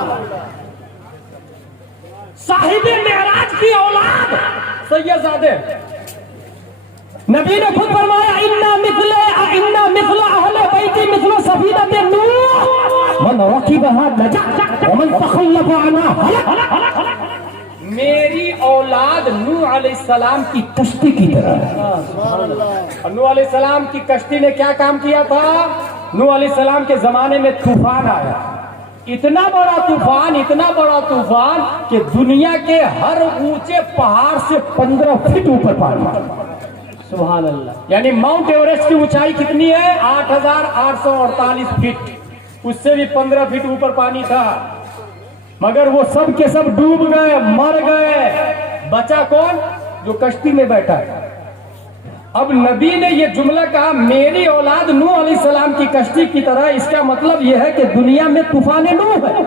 صاحب معراج کی اولاد سید زادے، نبی نے خود فرمایا اِنَّا مِثْلَ اہل بیتی مثل سفینۃ نوح من رکبها نجا ومن تخلف عنها ہلک۔ میری اولاد نوح علیہ السلام کی کشتی کی طرح ہے. سبحان اللہ. اور نوح علیہ السلام کی کشتی نے کیا کام کیا تھا؟ نوح علیہ السلام کے زمانے میں طوفان آیا. اتنا بڑا طوفان کہ دنیا کے ہر اونچے پہاڑ سے 15 فٹ اوپر پانی. سبحان اللہ. یعنی ماؤنٹ ایوریسٹ کی اونچائی کتنی ہے؟ 8,848 فٹ. اس سے بھی 15 فٹ اوپر پانی تھا. مگر وہ سب کے سب ڈوب گئے، مر گئے. بچا کون؟ جو کشتی میں بیٹھا ہے. اب نبی نے یہ جملہ کہا میری اولاد نوح علیہ السلام کی کشتی کی طرح. اس کا مطلب یہ ہے کہ دنیا میں طوفان نوح ہے،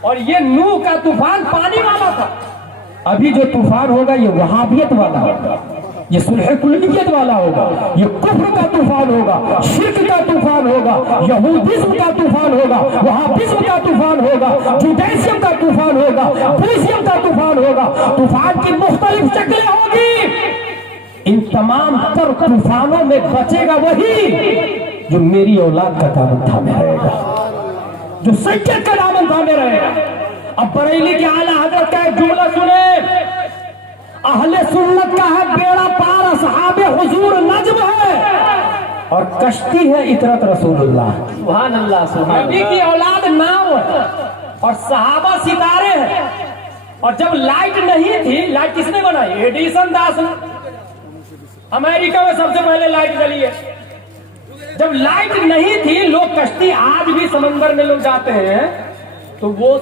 اور یہ نوح کا طوفان پانی والا تھا. ابھی جو طوفان ہوگا یہ وہابیت والا ہوگا، یہ صلح کلیت والا ہوگا، یہ کفر کا طوفان ہوگا، شرک کا طوفان ہوگا، یہودیزم کا طوفان ہوگا، وہابیزم کا طوفان ہوگا، جوڈائزم کا طوفان ہوگا، بدھزم کا طوفان ہوگا. طوفان کی مختلف شکلیں ہوگی. ان تمام تر طوفانوں میں بچے گا وہی جو میری اولاد کا دامن تھامے رہے گا، جو سید کا دامن تھامے رہے گا. اب بریلی کے اعلیٰ حضرت کا ایک جملہ سنیں. اہل سنت کا ہے بیڑا پار اصحاب حضور نجم ہے، اور کشتی ہے اطرت رسول اللہ. سبحان اللہ. سبحان نبی کی اولاد ناؤ ہے اور صحابہ ستارے ہیں. اور جب لائٹ نہیں تھی، لائٹ کس نے بنائی؟ ایڈیسن داس نے. امریکہ میں سب سے پہلے لائٹ چلی ہے. جب لائٹ نہیں تھی، لوگ کشتی آج بھی سمندر میں لوگ جاتے ہیں تو وہ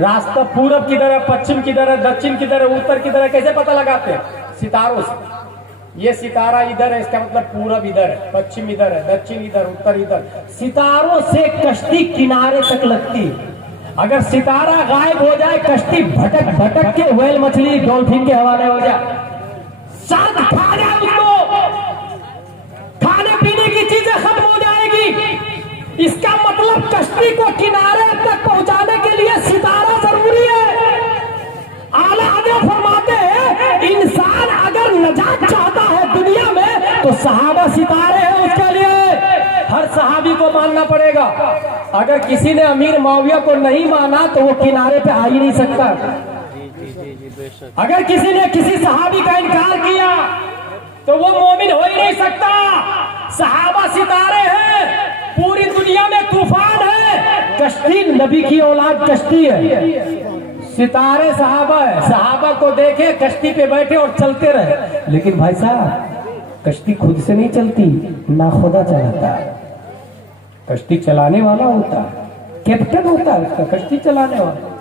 راستہ پورب کدھر ہے، پچھم کدھر ہے، دچن کدھر ہے، اتر کدھر ہے، کیسے پتہ لگاتے ہیں؟ ستاروں سے. یہ ستارہ ادھر ہے، اس کا مطلب پورب ادھر ہے، پچھم ادھر ہے، دچن ادھر، اتر ادھر. ستاروں سے کشتی کنارے تک لگتی. اگر ستارہ غائب ہو جائے، کشتی بھٹک بھٹک کے ویل مچھلی ڈولفن کے حوالے ہو جائے. ساتھ کھا جائے اس کو، کھانے پینے کی چیزیں ختم ہو جائے گی. اس کا مطلب کشتی کو کنارے تک پہنچانے کے لیے ستارہ ضروری ہے. اعلیٰ حضرت فرماتے ہیں انسان اگر نجات چاہتا ہے دنیا میں تو صحابہ ستارے ہیں اس کے لیے. ہر صحابی کو ماننا پڑے گا. اگر کسی نے امیر معاویہ کو نہیں مانا تو وہ کنارے پہ آ ہی نہیں سکتا. اگر کسی نے کسی صحابی کا انکار کیا تو وہ مومن ہو ہی نہیں سکتا. صحابہ ستارے ہیں، پوری دنیا میں طوفان ہے. کشتی نبی کی اولاد کشتی ہے، ستارے صحابہ ہے. صحابہ کو دیکھے کشتی پہ بیٹھے اور چلتے رہے. لیکن بھائی صاحب کشتی خود سے نہیں چلتی، نہ خدا چلاتا ہے. کشتی چلانے والا ہوتا ہے، کیپٹن ہوتا ہے اس کا، کشتی چلانے والا.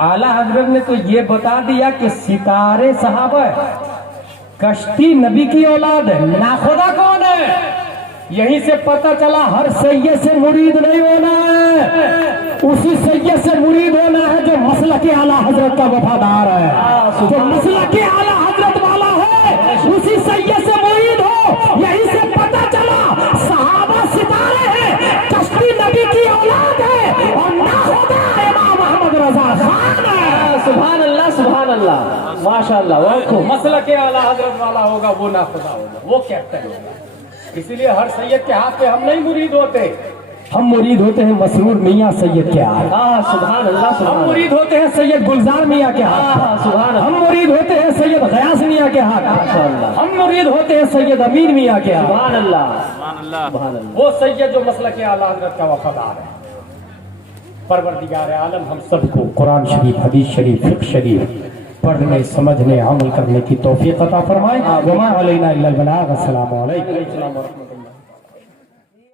اعلیٰ حضرت نے تو یہ بتا دیا کہ ستارے صحابہ ہے، کشتی نبی کی اولاد ہے، ناخدا کون ہے؟ یہیں سے پتہ چلا ہر سید سے مرید نہیں ہونا ہے، اسی سید سے مرید ہونا ہے جو مسلک اعلیٰ حضرت کا وفادار ہے. جو مسلک اعلیٰ حضرت والا ہے اسی سید سے مرید ہو. یہیں سے پتہ چلا صحابہ ستارے ہیں، کشتی نبی کی اولاد ہے، اور ناخدا امام محمد رضا خان ہے. سبحان اللہ. سبحان اللہ. ماشاء اللہ. مسلک اعلیٰ حضرت والا ہوگا وہ ناخدا ہوگا، وہ کیپٹن ہوگا. اسی لیے ہر سید کے ہاتھ پہ ہم نہیں مرید ہوتے، ہم مرید ہوتے ہیں مسرور میاں سید کے ہاتھ. سبحان اللہ. ہم مرید ہوتے ہیں سید گلزار میاں کے ہاتھ. ہم مرید ہوتے ہیں سید غیاث میاں کے ہاتھ. ہم مرید ہوتے ہیں سید امین میاں کے ہاتھ. سبحان اللہ. سبحان اللہ. سبحان اللہ. وہ سید جو مسلک اعلیٰ حضرت کا وفادار ہے. پروردگار عالم ہم سب کو قرآن شریف، حدیث شریف، فقہ شریف پڑھنے، سمجھنے، عمل کرنے کی توفیق عطا فرمائے. وما علینا الا البلاغ. السلام علیکم.